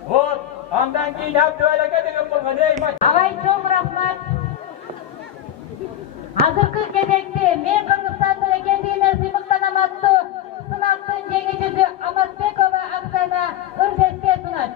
Вот, андан кейін Әбдуәлі ака деген болған, Ағай чоң рахмат. Азыркы кезекте мен Қырғызстандың екендігіне сыймықтан аматты сынақтың жеңішесі Аматбекова Оксана Үрдеске сынат.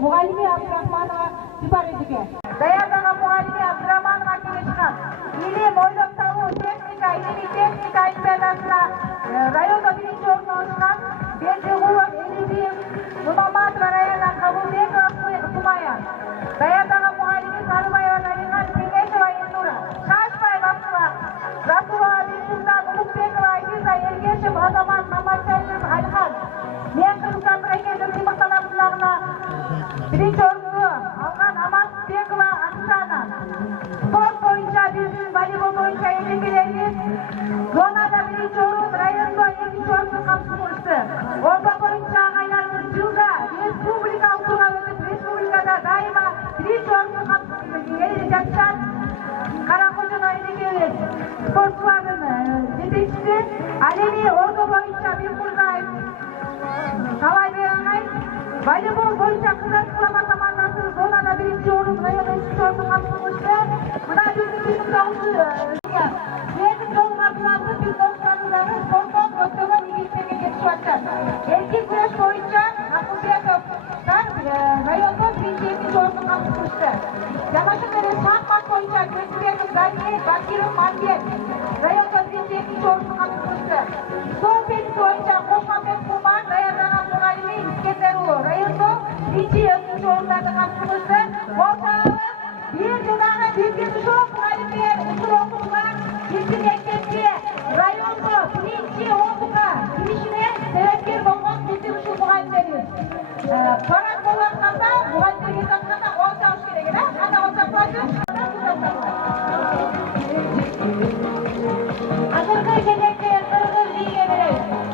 Muğallimi Abdurahmanova Süparidike. Dayandağı muhalimi Abdurahmanova Kileşkan. İlim, oylap tavu, teknika, ilimi teknika olimpiadasına rayonda birinci orta alışkan. Bence Gulak, Elifim, Numamatova rayona Kabulbekova Sumayan. Birinci orunu algan Amazbekova Oksana. Spor boyunca bizim voleybol boyunca eğlencelerimiz zonada birinci orun, rayonda ikinci orunu kapsılmıştı. Orada boyunca ağaylarımız yılda Respublikalık turuna ötüp Respublikada daima birinci orunu kapsılmıştı. Yeni yapacağız. Karakocan Aydegeviz sporcuların yetekçisi Alevi ordu boyunca bir kurgay Talay Beyanay voleybol boyunca kızlar kılama komandası zonada birinci orun rayonda üçüncü ordu kapsılmıştı. Buna düzgün davulcu Zeytin yol makinası 1990'ları spordan Rostov'dan İngiltere'ye geçiş açar. Erkek güreş boyunca Nakılbekov'dan rayonda birinci ikinci ordu kapsılmıştı. Yamaşıkları şahmat boyunca Gökbekov Daniel Bakirov Maliyet rayonda birinci ikinci ordu kapsılmıştı. Sol tenis boyunca Koşmapet Kuman Rayondan Muhalimi İskenderoğlu rayonda birinci ikinci ordularda kapsılmıştı. Ortağımız bir yıldan bilgisi çok muhalimler usul okulular bizim ekletti rayonda birinci orduga girişine sebepkar bolgan bizim usul muhalimleriz. Parak bolganda muhalimlerge sakında olsağış керек да? Ана olsaqlaşı, Azırkı кезекте Кыргыз биге беребиz.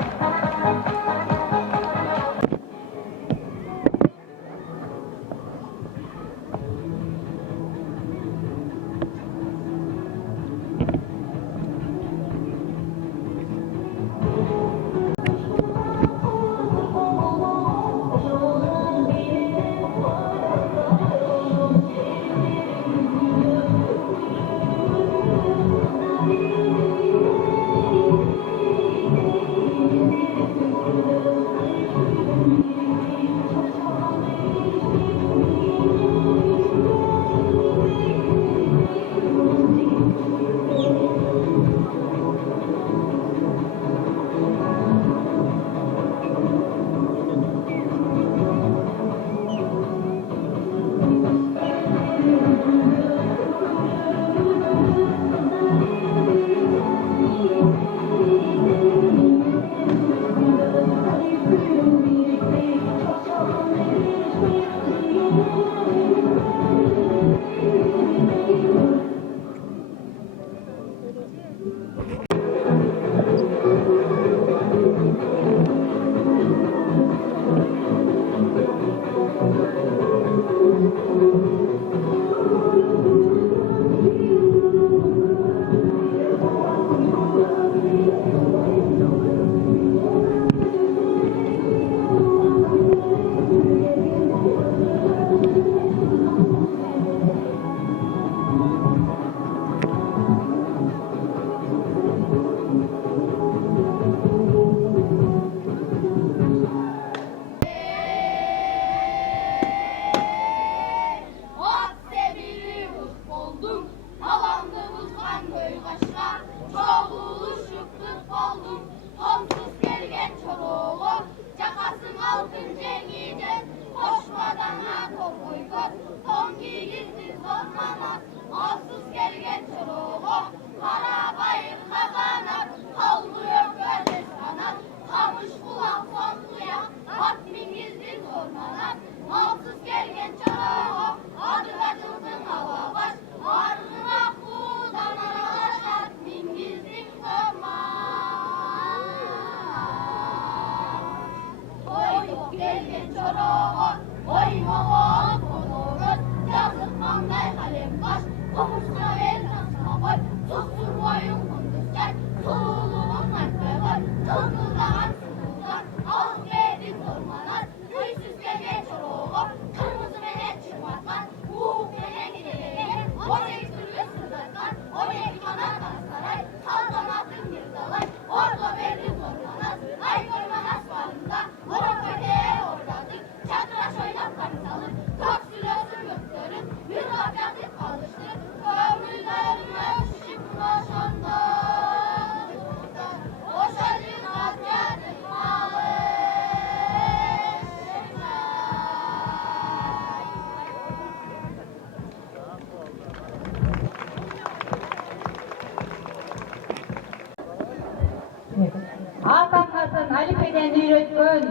Alifbeden öğretmen,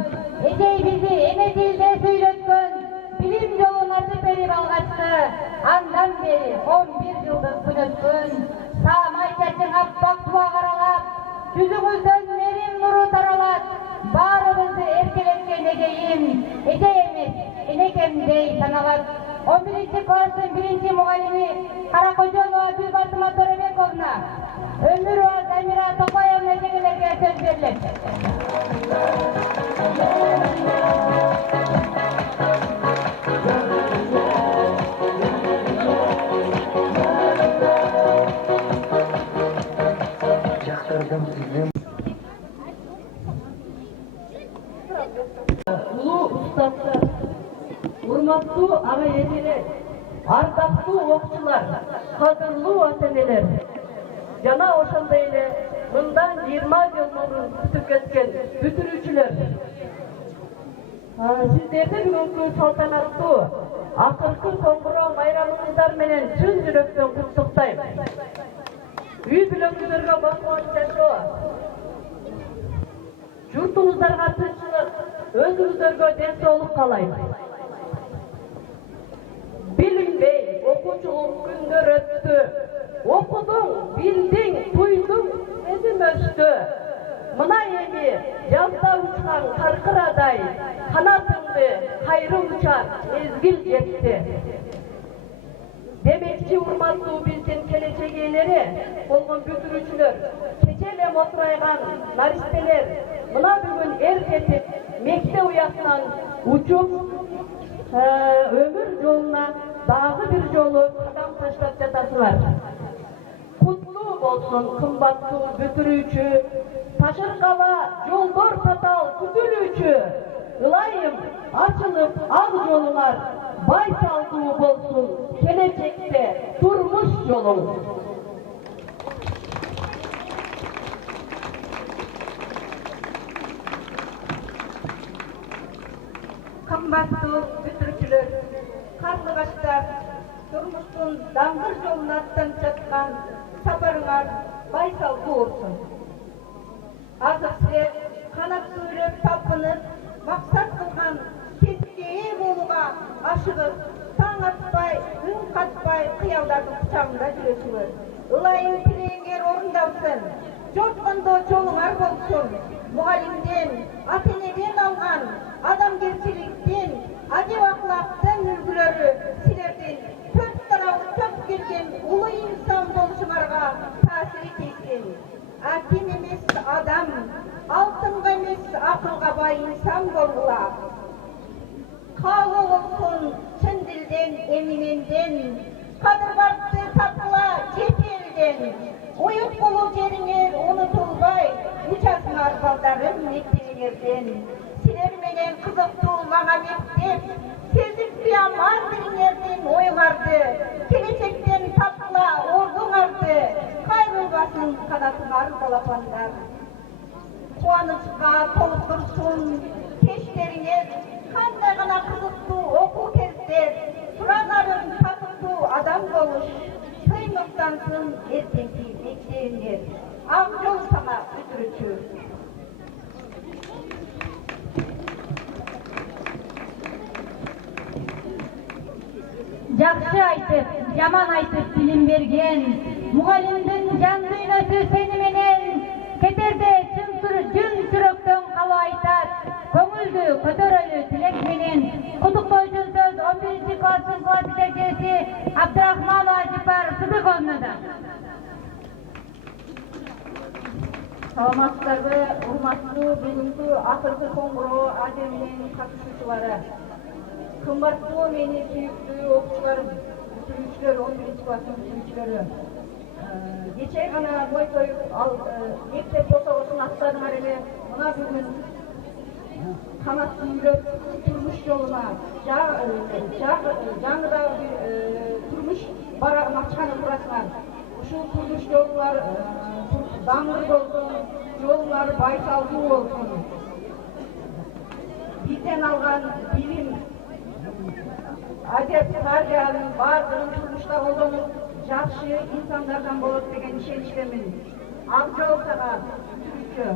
Ece'yi bizi ene dilde söyletken, bilim күн, самай чачың аппақ туа қаралап, жүзіңізден мерин нұру таралат, барыбызды еркелеткен егейім, эже емес, энекемдей саналат. 11-ci класстың 1-ci мұғалімі Қарақожонова Гүлбатыма Төребековна, Өмірова Замира Тоқаевна егелерге сөз беріледі. Улуу устаздар, урматтуу ага эжелер, ардактуу окуучулар, кадырлуу ата-энелер, жана ошондой эле мындан 20 жыл мурун бүтүп кеткен бүтүрүүчүлөр. Сиздерди бүгүнкү салтанаттуу акыркы коңгуроо майрамыңыздар менен чын жүрөктөн куттуктайм. Үй бүлөңүздөргө бакубат жашоо, журтуңуздарга тынччылык, өзүңүздөргө ден соолук каалайм. Билинбей окуучулук күндөр өттү. Окудуң, билдиң, туйдуң, сезим өстү. Мына эми жазда учкан каркырадай, канатыңды кайры учар мезгил жетти. Демекчи урматтуу биздин келечек ээлери болгон бүтүрүүчүлөр, кече эле мотурайган наристелер, мына бүгүн эр кетип, мектеп уятынан учуп, өмүр жолуна дагы бир жолу кадам таштап жатасыңар. Куттуу болсун кымбаттуу бүтүрүүчү, ташыркала жолдор татал күтүлүүчү. Ылайым ачылып ак жолуңар, байсалдуу болсун келечекте турмуш жолуң. Кымбаттуу бүтүрүүчүлөр, карлыгаштар, турмуштун даңгыр жолун аттанып жаткан сапарыңар байсалдуу болсун. Азыр силер канат сүйлөп талпынып, максат кылган кесипке ээ болууга ашыгып, таң атпай, күн катпай кыялдардын кучагында жүрөсүңөр. Ылайым тилегиңер орундалсын, жоткондо жолуңар болсун. Мугалимден, ата-энеден алган адамгерчиликтин, адеп аклактын үлгүлөрү силердин төрт тарабы төп келген улуу инсан болушуңарга таасир этсин. Аким эмес адам, алтынга эмес акылга бай инсан болгула. Каалоо болсун чын дилден, эмименден, кадыр-барды тапкыла жети элден. Уюк болуу жериңер унутулбай, учасыңар балдарын мектебиңерден. Силер менен кызыктуу мага мектеп, сезиктүү ар бириңердин оюңарды, келечектен тапкыла ордуңарды, кайрылбасын канатыңар балапандар. Кубанычка толтурсун кечтериңер, кандай гана кызыктуу окуу кездер, суранарын татыктуу адам болуш, сыймыктансын эртеңки мектебиңер. Ак жол сага бүтүрүүчү. Жақсы айтып, жаман айтып билим берген, мұғалімдің жан дүйнөсү сени менен, кетерде жүн жүрөктөн калып айтат, көңүлдү көтөрөлү тилек менен. Куттуктоочу сөз 11-ci класстын класс жетекчиси Абдрахманова Ажипар Сыдыковнадан. Саламатсыздарбы, урматтуу бүгүнкү акыркы коңгуроо адем менен катышуучулары. Кымбаттуу мени сүйүктүү окуучуларым, бүтүрүүчүлөр, 11-ci класстын бүтүрүүчүлөрү. Кече гана бой коюп, мектеп босогосун аттадыңар эле. Мына бүгүн канат сүйлөп турмуш жолуна, жаңыда турмуш барагын ачканы турасыңар. Ушул турмуш жолуңар даңгыр болсун, жолуңар байсалдуу болсун. Бизден алган билим, адеп, тарбиянын бардыгын турмушта колдонуп, жакшы инсандардан болот деген ишеничтемин. Ак жол сага бүтүрүүчү,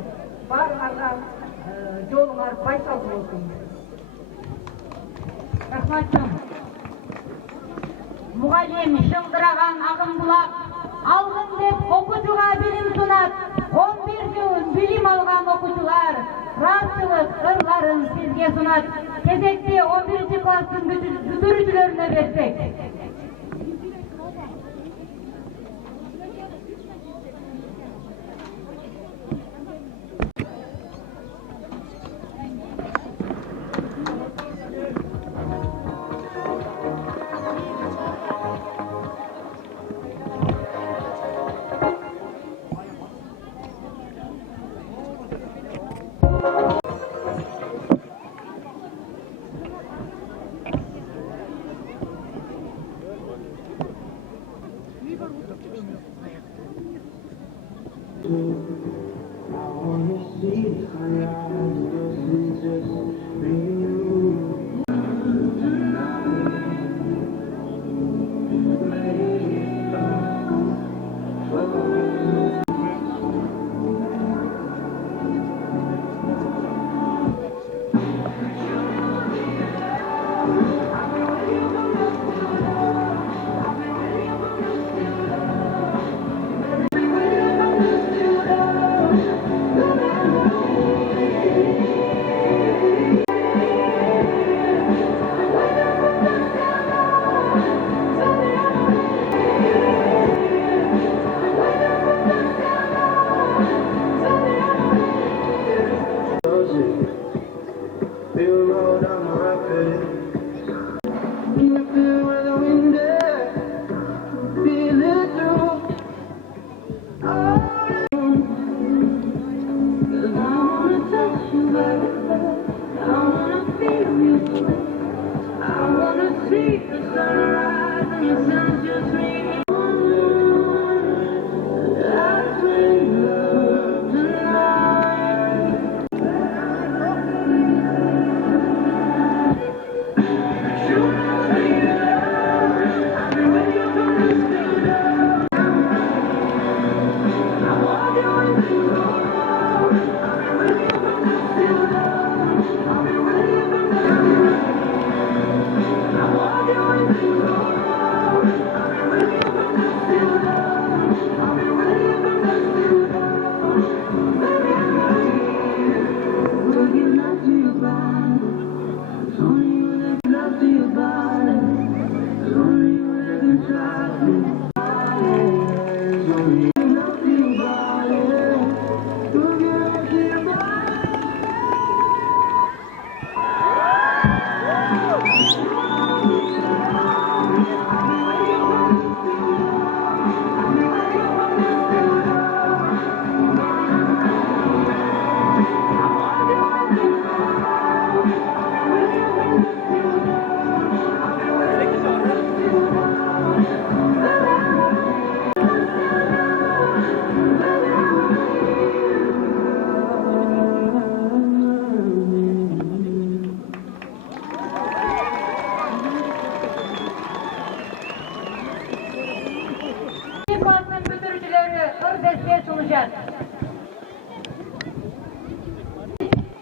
баарыңарга жолуңар байсалдуу болсун. Рахмат. Мұғалим шыңдыраған ағын бұлақ, algın dep okucuğa bilim sunat. 11 yıl bilim algan okucular rahatçılık ırların sizge sunat. Кезекте 11. класстың бүтүрүүчүлөрүнө берсек.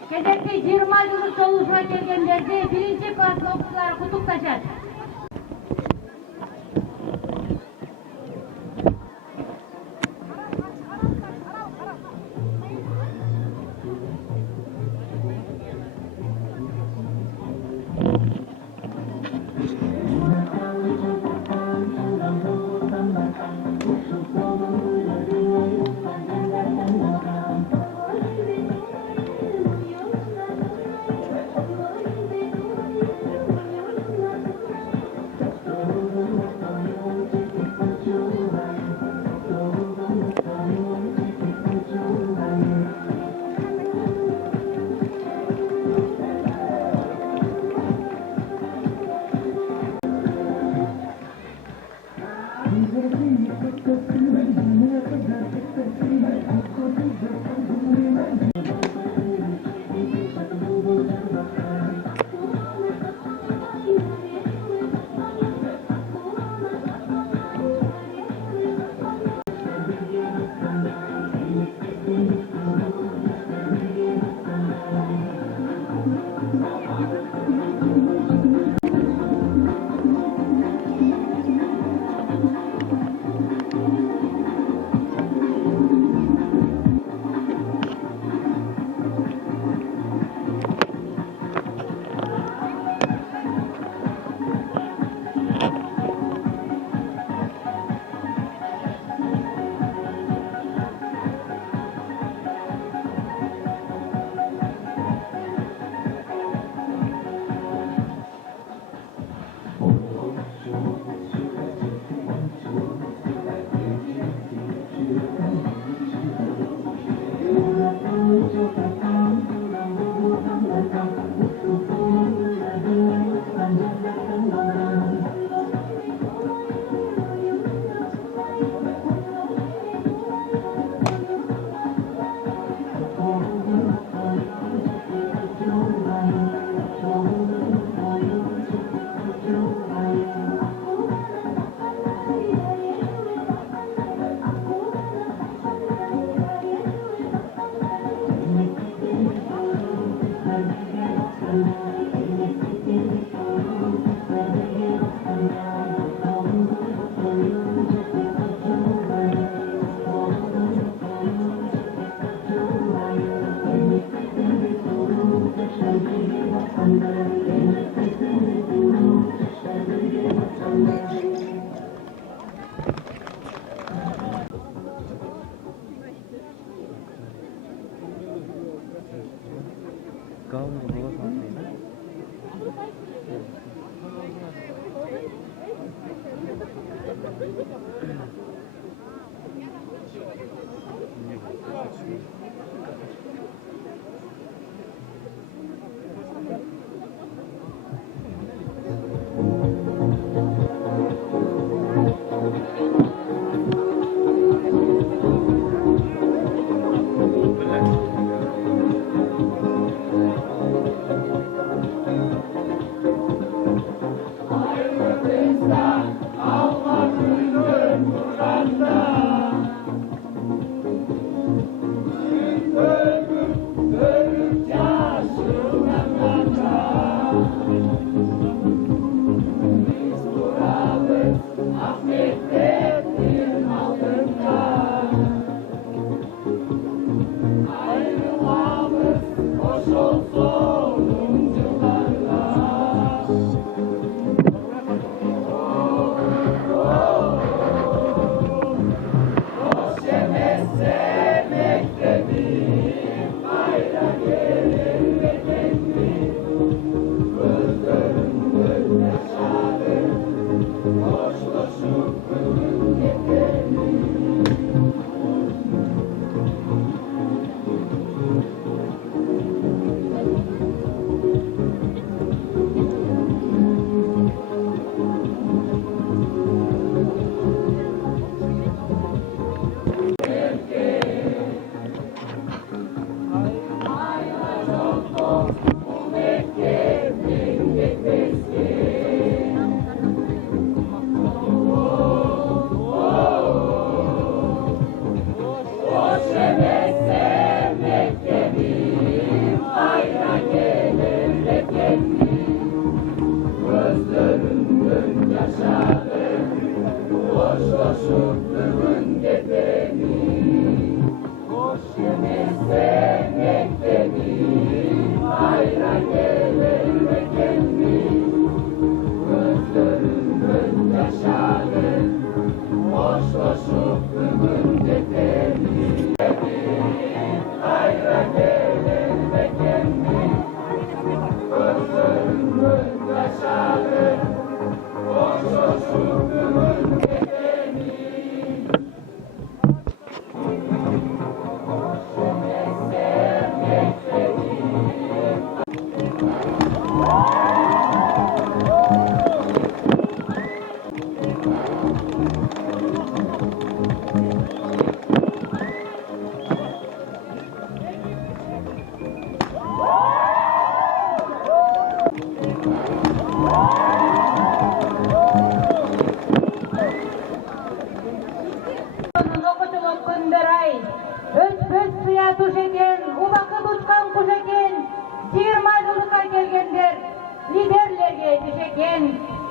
Кезекте 20 жылдык жолугуна келгендерди 1-класс окуучулар куттукташат.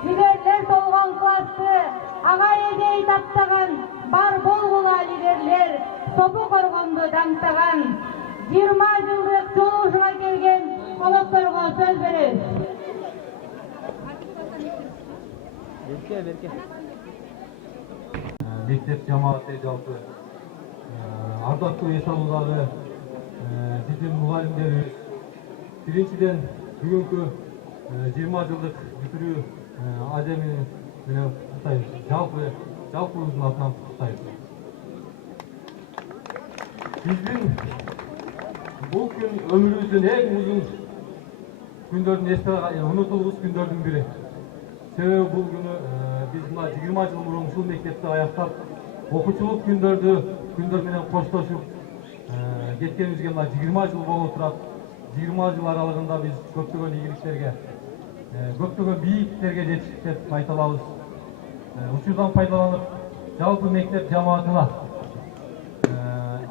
Liderler толгон классы, ага эдей таптаган, бар болгула лидерлер, сопу коргонду даңтаган, 20 жылдык жолугушууга келген колокторго сөз беребиз. Мектеп жамааты жалпы ардактуу эс алуудагы биздин мугалимдерибиз биринчиден бүгүнкү 20 жылдык бүтүрүү адемин менен куттуктайбыз. Жалпыбыздын атынан куттуктайбыз. Биздин бул күн өмүрүбүздүн эң узун күндөрдүн унутулгус күндөрдүн бири. Себеби бул күнү биз мына 20 жыл мурун ушул мектепти аяктап, окуучулук күндөр менен коштошуп кеткенибизге мына 20 жыл болуп турат. 20 жыл аралыгында биз көптөгөн ийгиликтерге, көптөгөн бийиктиктерге жетиштик деп айта алабыз. Учурдан пайдаланып, жалпы мектеп жамаатына,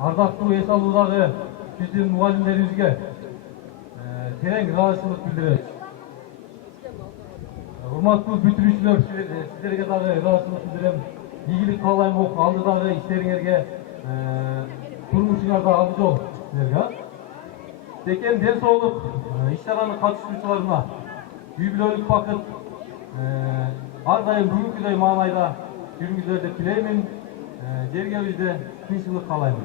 ардактуу эс алуудагы биздин мугалимдерибизге терең ыраазычылык билдиребиз. Урматтуу бүтүрүүчүлөр, сиздерге дагы ыраазычылык билдирем. Ийгилик каалайм, алдыдагы иштериңерге, турмушуңарда абзал сиздерге. Текен ден соолук иш-чаранын катышуучуларына үй-бүлөлүк бакыт, ар дайым бүгүнкүдөй маанайда жүрүңүздөр деп тилеймин. Жергебизде тынччылык каалайм.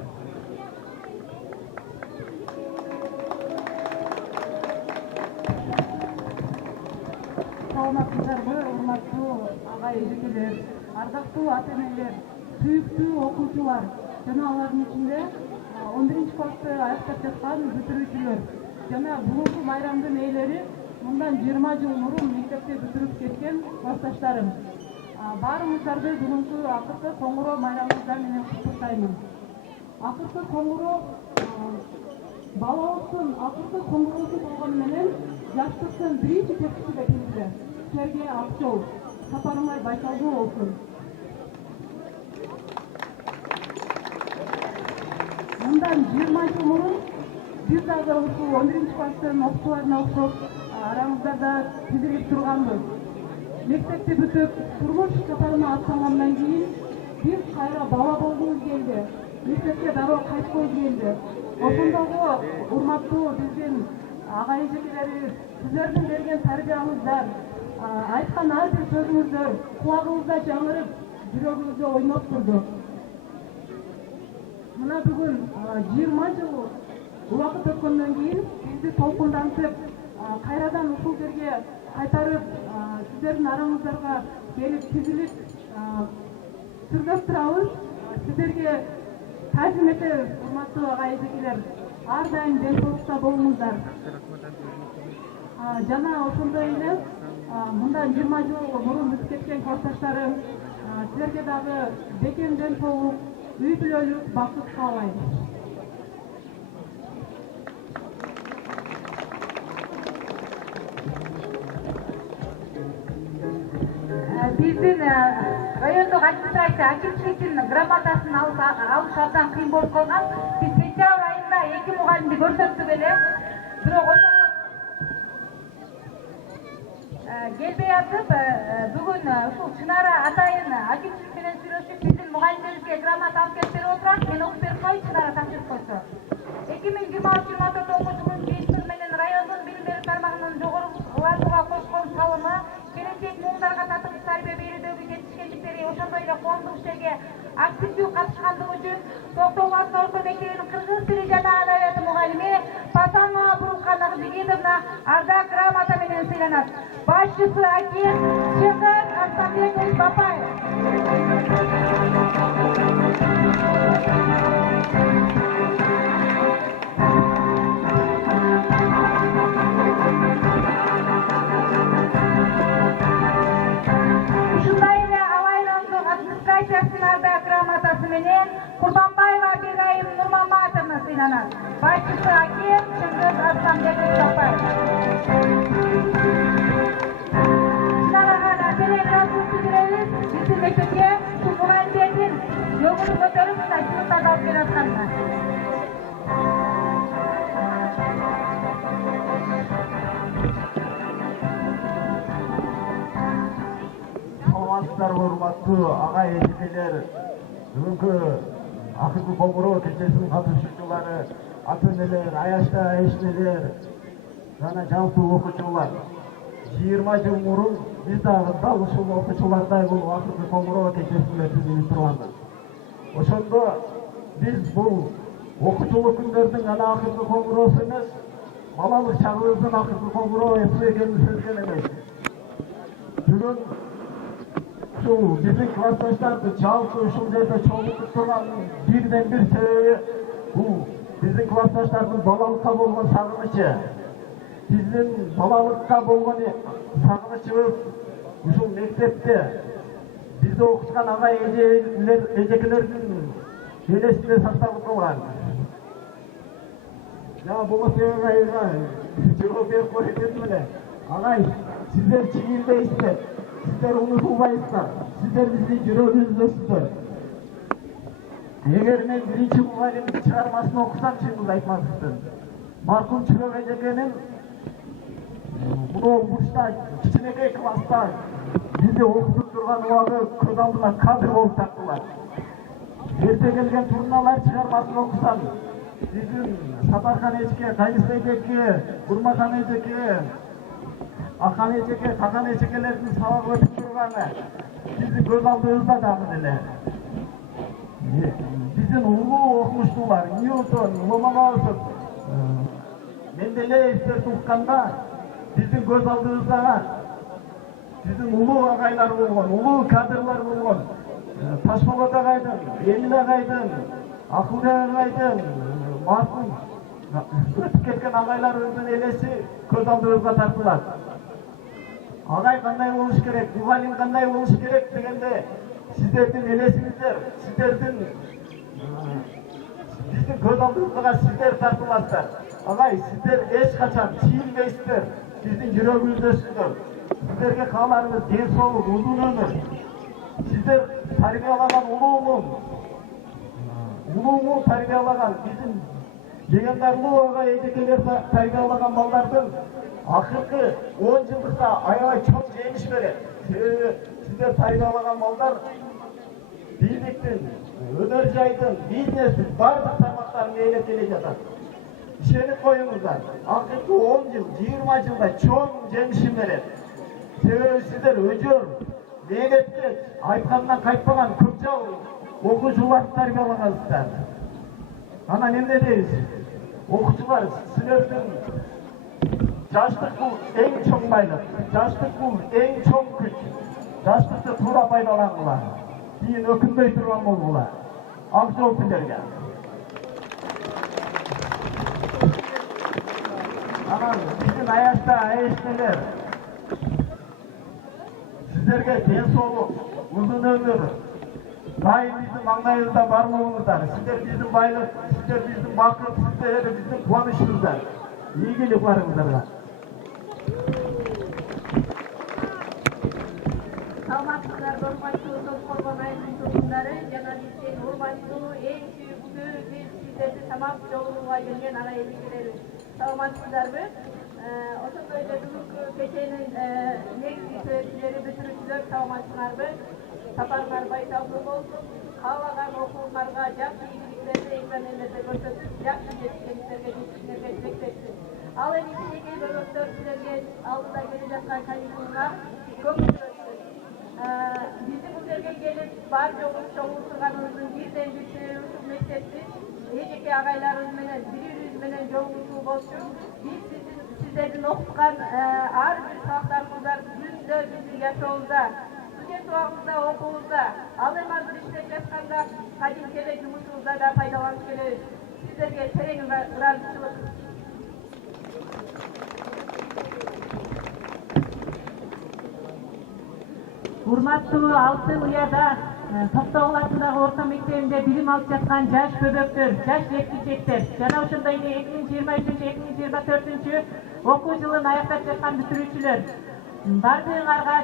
Саламатсыздарбы, урматтуу агай эжекелер, ардактуу ата-энелер, сүйүктүү окуучулар жана алардын ичинде 11-классты аяктап жаткан бүтүрүүчүлөр жана бүгүнкү майрамдын ээлери мындан 20 жыл мурун мектепти бүтүрүп кеткен классташтарым. Баарыңыздарды бүгүнкү акыркы коңгуроо майрамыңыздар менен куттуктаймын. Акыркы коңгуроо балабыздын акыркы коңгуроосу болгону менен жаштыктын биринчи тепкичи деп билдирди. Силерге акчол, сапарыңар байкалдуу болсун. Мындан 20 жыл мурун биз дагы ушул 11-класстын окуучуларына окшоп араңыздарда тизилип турганбыз. Мектепти бүтүп, турмуш сапарына аттангандан кийин биз кайра бала болгубуз келди. Мектепке дароо кайткыбыз келди. Ошондогу урматтуу биздин агай эжекелерибиз, сиздердин берген тарбияңыздар, айткан ар бир сөзүңүздөр кулагыбызда жаңырып, жүрөгүбүздө ойноп турду. Мына бүгүн 20 жыл убакыт өткөндөн кийин бизди толкундантып, кайрадан ушул жерге кайтарып, сиздердин араңыздарга келип тизилип сүргөп турабыз. Сиздерге таазим этебиз, урматтуу агай эжекелер. Ар дайым ден соолукта болуңуздар. Жана ошондой эле мындан 20 жыл мурун өтүп кеткен классташтарым, силерге дагы бекем ден соолук, үй-бүлөлүк бакыт каалайм. Биздин райондук администрация акимчиликтин грамотасын алыш абдан кыйын болуп калган. Биз сентябрь айында 2 мугалимди көрсөттүк эле. Бирок ошол келбей атып, бүгүн ушул Чынара атайын акимчилик менен сүйлөшүп, биздин мугалимдерибизге грамота алып келип берип отурат. Мен окуп берип коеюн, Чынара тапшырып койсо. 2023-24 окуучу жылдын биз менен райондун билим берүү тармагынын жогорулатууга кошкон салымы, келечек муундарга татыктуу тарбия берүүдөгү жетишкендиктери, ошондой эле коомдук иштерге активдүү катышкандыгы үчүн Токтогул орто мектебинин кыргыз тили жана адабияты мугалими Пасанова Бурулка Нагзигидовна ардак грамота менен сыйланат. Башчысы аким Чыңгыз Арстанбекович Бапаев. Грамотасы менен Курбанбаева Бирайым Нурмаматовна сыйланат. Башчысы аким Чыңгыз Арстанбекович Бапаев. Чынарага терең ыраазычылык билдиребиз. Биздин мектепке ушул мугалимдердин жогору көтөрүп, мындай сыйлыктарды алып келип атканына. Саламатсыздарбы, урматтуу агай эжекелер, бүгүнкү акыркы коңгуроо кечесинин катышуучулары, ата-энелер, аяшта эшнелер жана жалпы окуучулар. 20 жыл мурун биз дагы дал ушул окуучулардай бул акыркы коңгуроо кечесинде тизилип турганбыз. Ошондо биз бул окуучулук күндөрдүн гана акыркы коңгуроосу эмес, балалык чагыбыздын акыркы коңгуроо экенин сезген эмеспиз. Бүгүн ушул биздин классташтарды жалпы ушул жерде чогултуп турган бирден бир себеби бул биздин классташтардын балалыкка болгон сагынычы. Биздин балалыкка болгон сагынычыбыз ушул мектепте бизди окуткан агай эжекелердин элесинде сакталып калган. Жана бул себепка жооп берип коет эдим эле. Агай, сиздер чигилбейсиздер, сиздер унутулбайсыздар, сиздер биздин жүрөгүбүздөсүздөр. Эгер мен биринчи мугалимдин чыгармасын окусам, чынымды айтмакчымын. Маркум Чүрөк эжекенин мынау бурчта кичинекей класста бизди окутуп турган убагы көз алдыма кадр болуп тартылат. Эрте келген турналар чыгармасын окусам, биздин Сапархан эжеке, Кайыс эжеке, Бурмахан эжеке, Ахан эжеке, Каган эжекелердин сабак өтүп турганы биздин көз алдыбызда дагы эле. Биздин улуу окумуштуулар Ньютон, Ломоносов, Менделеевтерди укканда биздин көз алдыбызда биздин улуу агайлар болгон, улуу кадрлар болгон. Ташболот агайдын, Элил агайдын, Акылбек агайдын, маркум өтүп кеткен агайларыбыздын элеси көз алдыбызга тартылат. Агай кандай болуш керек, мугалим кандай болуш керек дегенде сиздердин элесиңиздер, сиздердин биздин көз алдыбызга сиздер тартыласыздар. Агай, сиздер эч качан чийилбейсиздер, биздин жүрөгүбүздөсүздөр. Сиздерге кааларыбыз ден соолук, узун өмүр. Сиздер тарбиялаган улуу тарбиялаган биздин легендарлуу агай эжекелер тарбиялаган балдардын акыркы 10 жылдыкта аябай чоң жемиш берет. Себеби сиздер тарбиялаган балдар бийликтин, өнөр жайдын, бизнестин бардык тармактарын ээлеп келе жатат. Ишенип коюңуздар, акыркы 10 жыл, 20 жылда чоң жемишин берет. Себеби сиздер өжөр, мектепте айткандан кайтпаган көп жыл окуучуларды тарбиялагансыздар. Анан эмне дейбиз? Окуучулар, силердин жаштык бул эң чоң байлык, жаштык бул эң чоң күч. Жаштыкты туура пайдалангыла, кийин өкүнбөй турган болгула. Ак жол силерге. Анан биздин аязда аештелер сиздерге ден соолук, узун өмүр, дайым биздин маңдайыбызда бар болуңуздар. Сиздер биздин байлык, сиздер биздин бакыт, сиздер биздин кубанычыбыздар. Ийгилик барыңыздарга. Саламатсыздар, урматтуу топ коргон айылдын тургундары жана биздин урматтуу эң сүйүктүү сиздерди тамак жолуга келген агай эжекелер. Саламатсыздарбы? Ошондой эле бүгүнкү кеченин негизги себепчилери бүтүрүүчүлөр саламатсыңарбы? Сапарыңар байсалдуу болсун. Каалаган окууңарга жакшы ийгиликтерди экранелерде көрсөтүп, жакшы жетишкендиктерге жетишиңерге тилектешпин. Ал эми кичинекей бөбөктөр силерге алдыда келе жаткан каникулга көңүл бөлүшсүн. Биздин бул жерге келип бар жогу чогулуп турганыбыздын бирден бир себеби ушул мектептин эжеке агайларыбыз менен бири-бирибиз менен жолугушуу болчу. Биз сиздердин окуткан ар бир сабактарыңыздар күндө биздин жашообузда, студент убагыбызда, окуубузда, ал эми азыр иштеп жатканда кадимки эле жумушубузда да пайдаланып келебиз. Сиздерге терең ыраазычылык. Урматтуу Алтын Уяда Токтогул атындагы орто мектебинде билим алып жаткан жаш бөбөктөр, жаш жеткичектер жана ошондой эле 2023-2024 окуу жылын аяктап жаткан бүтүрүүчүлөр, бардыгыңарга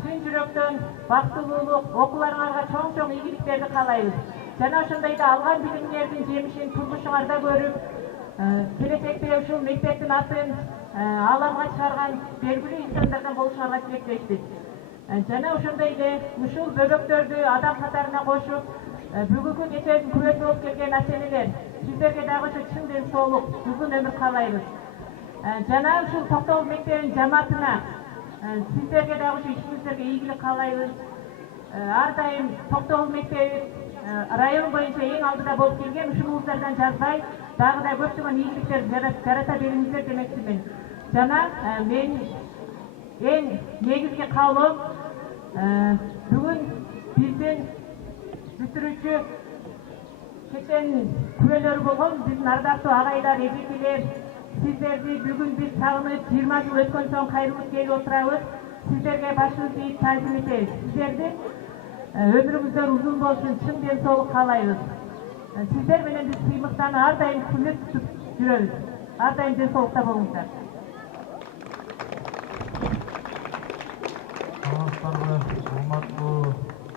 чын жүрөктөн бактылуулук, окууларыңарга чоң ийгиликтерди каалайбыз. Жана ошондой эле алган билимиңердин жемишин турмушуңарда көрүп, келечекте ушул мектептин атын ааламга чыгарган белгилүү инсандардан болушуңарга тилектешпиз. Жана ошондой эле ушул бөбөктөрдү адам катарына кошуп, бүгүнкү кеченин күбөсү болуп келген ата-энелер, сиздерге дагы ошо чын ден соолук, узун өмүр каалайбыз. Жана ушул Токтогул мектебинин жамаатына сиздерге дагы ошо ишиңиздерге ийгилик каалайбыз. Ар дайым Токтогул мектеби район боюнча эң алдыда болуп келген, ушунуңуздардан жазбай, дагы да көптөгөн ийгиликтер жарата бериңиздер демекчимин. Жана мен эң негизги каалоом бүгүн бүтүрүүчү кетен күбөлөр болгон биздин ардактуу агайлар, эжекелер, сиздерди бүгүн биз сагынып 20 жыл өткөн соң кайрылып келип отурабыз. Сиздерге башыбызды ийип таазим этебиз. Сиздердин өмүрүңүздөр узун болсун, чын ден соолук каалайбыз. Сиздер менен биз сыймыктанып ар дайым күмөк күтүп жүрөбүз. Ар дайым ден соолукта болуңуздар. Саламатсыздарбы, урматтуу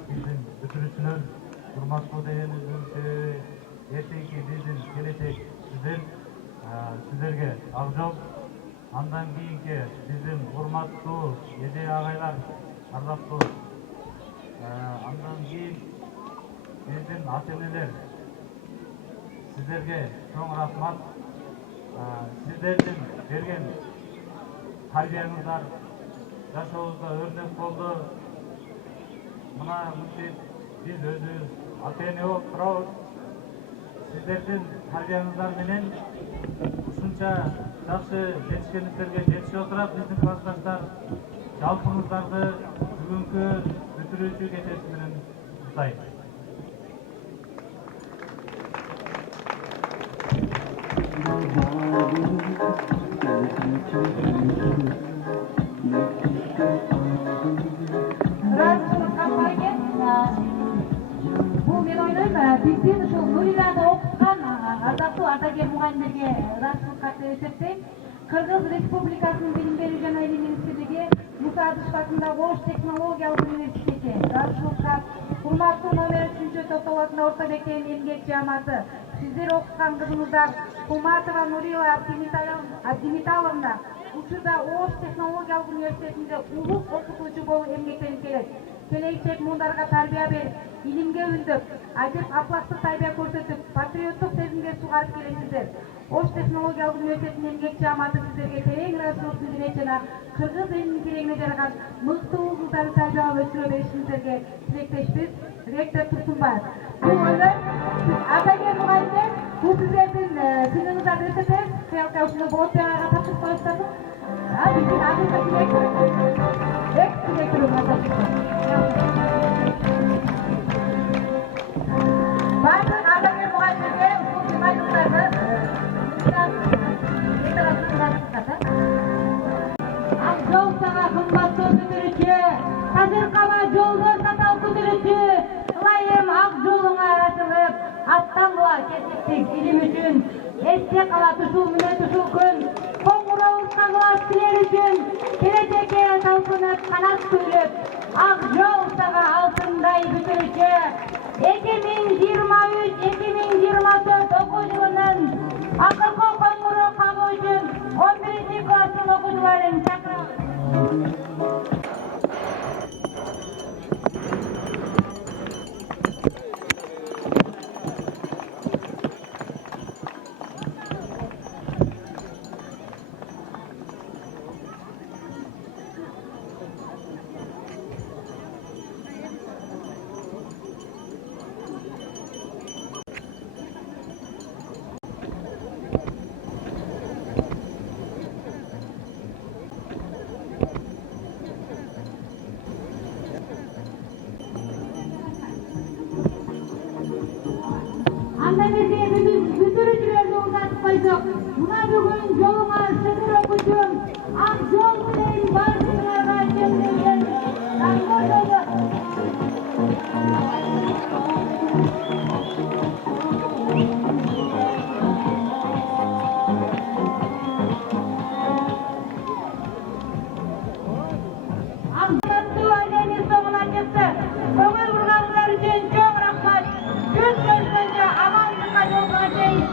биздин бүтүрүүчүлөр, урматтуу дегенибиздин себеби эртеңки биздин келечек сиздер. Сиздерге ак жол. Андан кийинки биздин урматтуу эже агайлар, ардактуу. Андан кийин биздин ата-энелер. Сиздерге чоң рахмат. Сиздердин берген тарбияңыздар жашообузда өрнөк болду. Мына биз өзүбүз ата-эне болуп турабыз. Сиздердин тарбияңыздар менен ушунча жакшы жетишкендиктерге жетишип отурат биздин классташтар. Жалпыңыздарды бүгүнкү бүтүрүүчү кечеси менен куттайм. Бул мен ойлойм, биздин ушул Нуриланы окуткан ардактуу ардагер мугалимдерге ыраазычылык катты деп эсептейм. Кыргыз Республикасынын Билим берүү жана Илим министрлиги Муса Адышев атындагы Ош технологиялык университети, Дарушулукка, урматтуу номер 3 Токтогул атындагы орто мектебинин эмгек жааматы, сиздер окуткан кызыңыздар Кулматова Нурила Абдимиталовна учурда Ош технологиялык университетинде улук окутуучу болуп эмгектенип келет. Келечек муундарга тарбия берип, илимге үндөп, адеп аплактык тарбия көрсөтүп, патриоттук сезимге сугарып келесиздер. Ош технологиялык университетинин эмгек жааматы сиздерге терең ыраазычылык билдирет жана кыргыз элинин керегине жараган мыктуу кыздарды тарбиялап өсүрө беришиңиздерге тилектешпиз. Ректор Турсунбаев. Бул ойлойм, ардагер мугалимдер, бул сиздердин күнүңүздөрдү эсептеп, кыялка ушуну Болотбек тапшырып коесуздарбы? Биздин акыркы бардык ардагер мугалимдерге ушул жыймайлыктарды ак жол сага кымбаттуу бүтүрүүчү, Тазыркаба жолдор татал бүтүрүүчү, ылайым ак жолуңа ачылып, аттануа кесиптик илим үчүн эсте калат ушул мүнөт ушул күн. Коңурообузга кылат тилер үчүн, келечекке талпынып канат түйлөп, ак жол сага алтындай бүтүрүүчү. 2023-2024 окуу жылынын акыркы коңгуроо кабуу үчүн 11 класстын окуучуларын чакырабыз. Андан эртең бүтүрүүчүлөрдү узатып койсок, мына бүгүн жолуңа шыгыр окуучум, ак жол менен бардыгыңарга чектелген таңгы жолу. Актуу айдемир соңуна чыкты. Көңүл бурганыңар үчүн чоң рахмат. Күн көрүшкөнчө амандыкка жолугуна чейин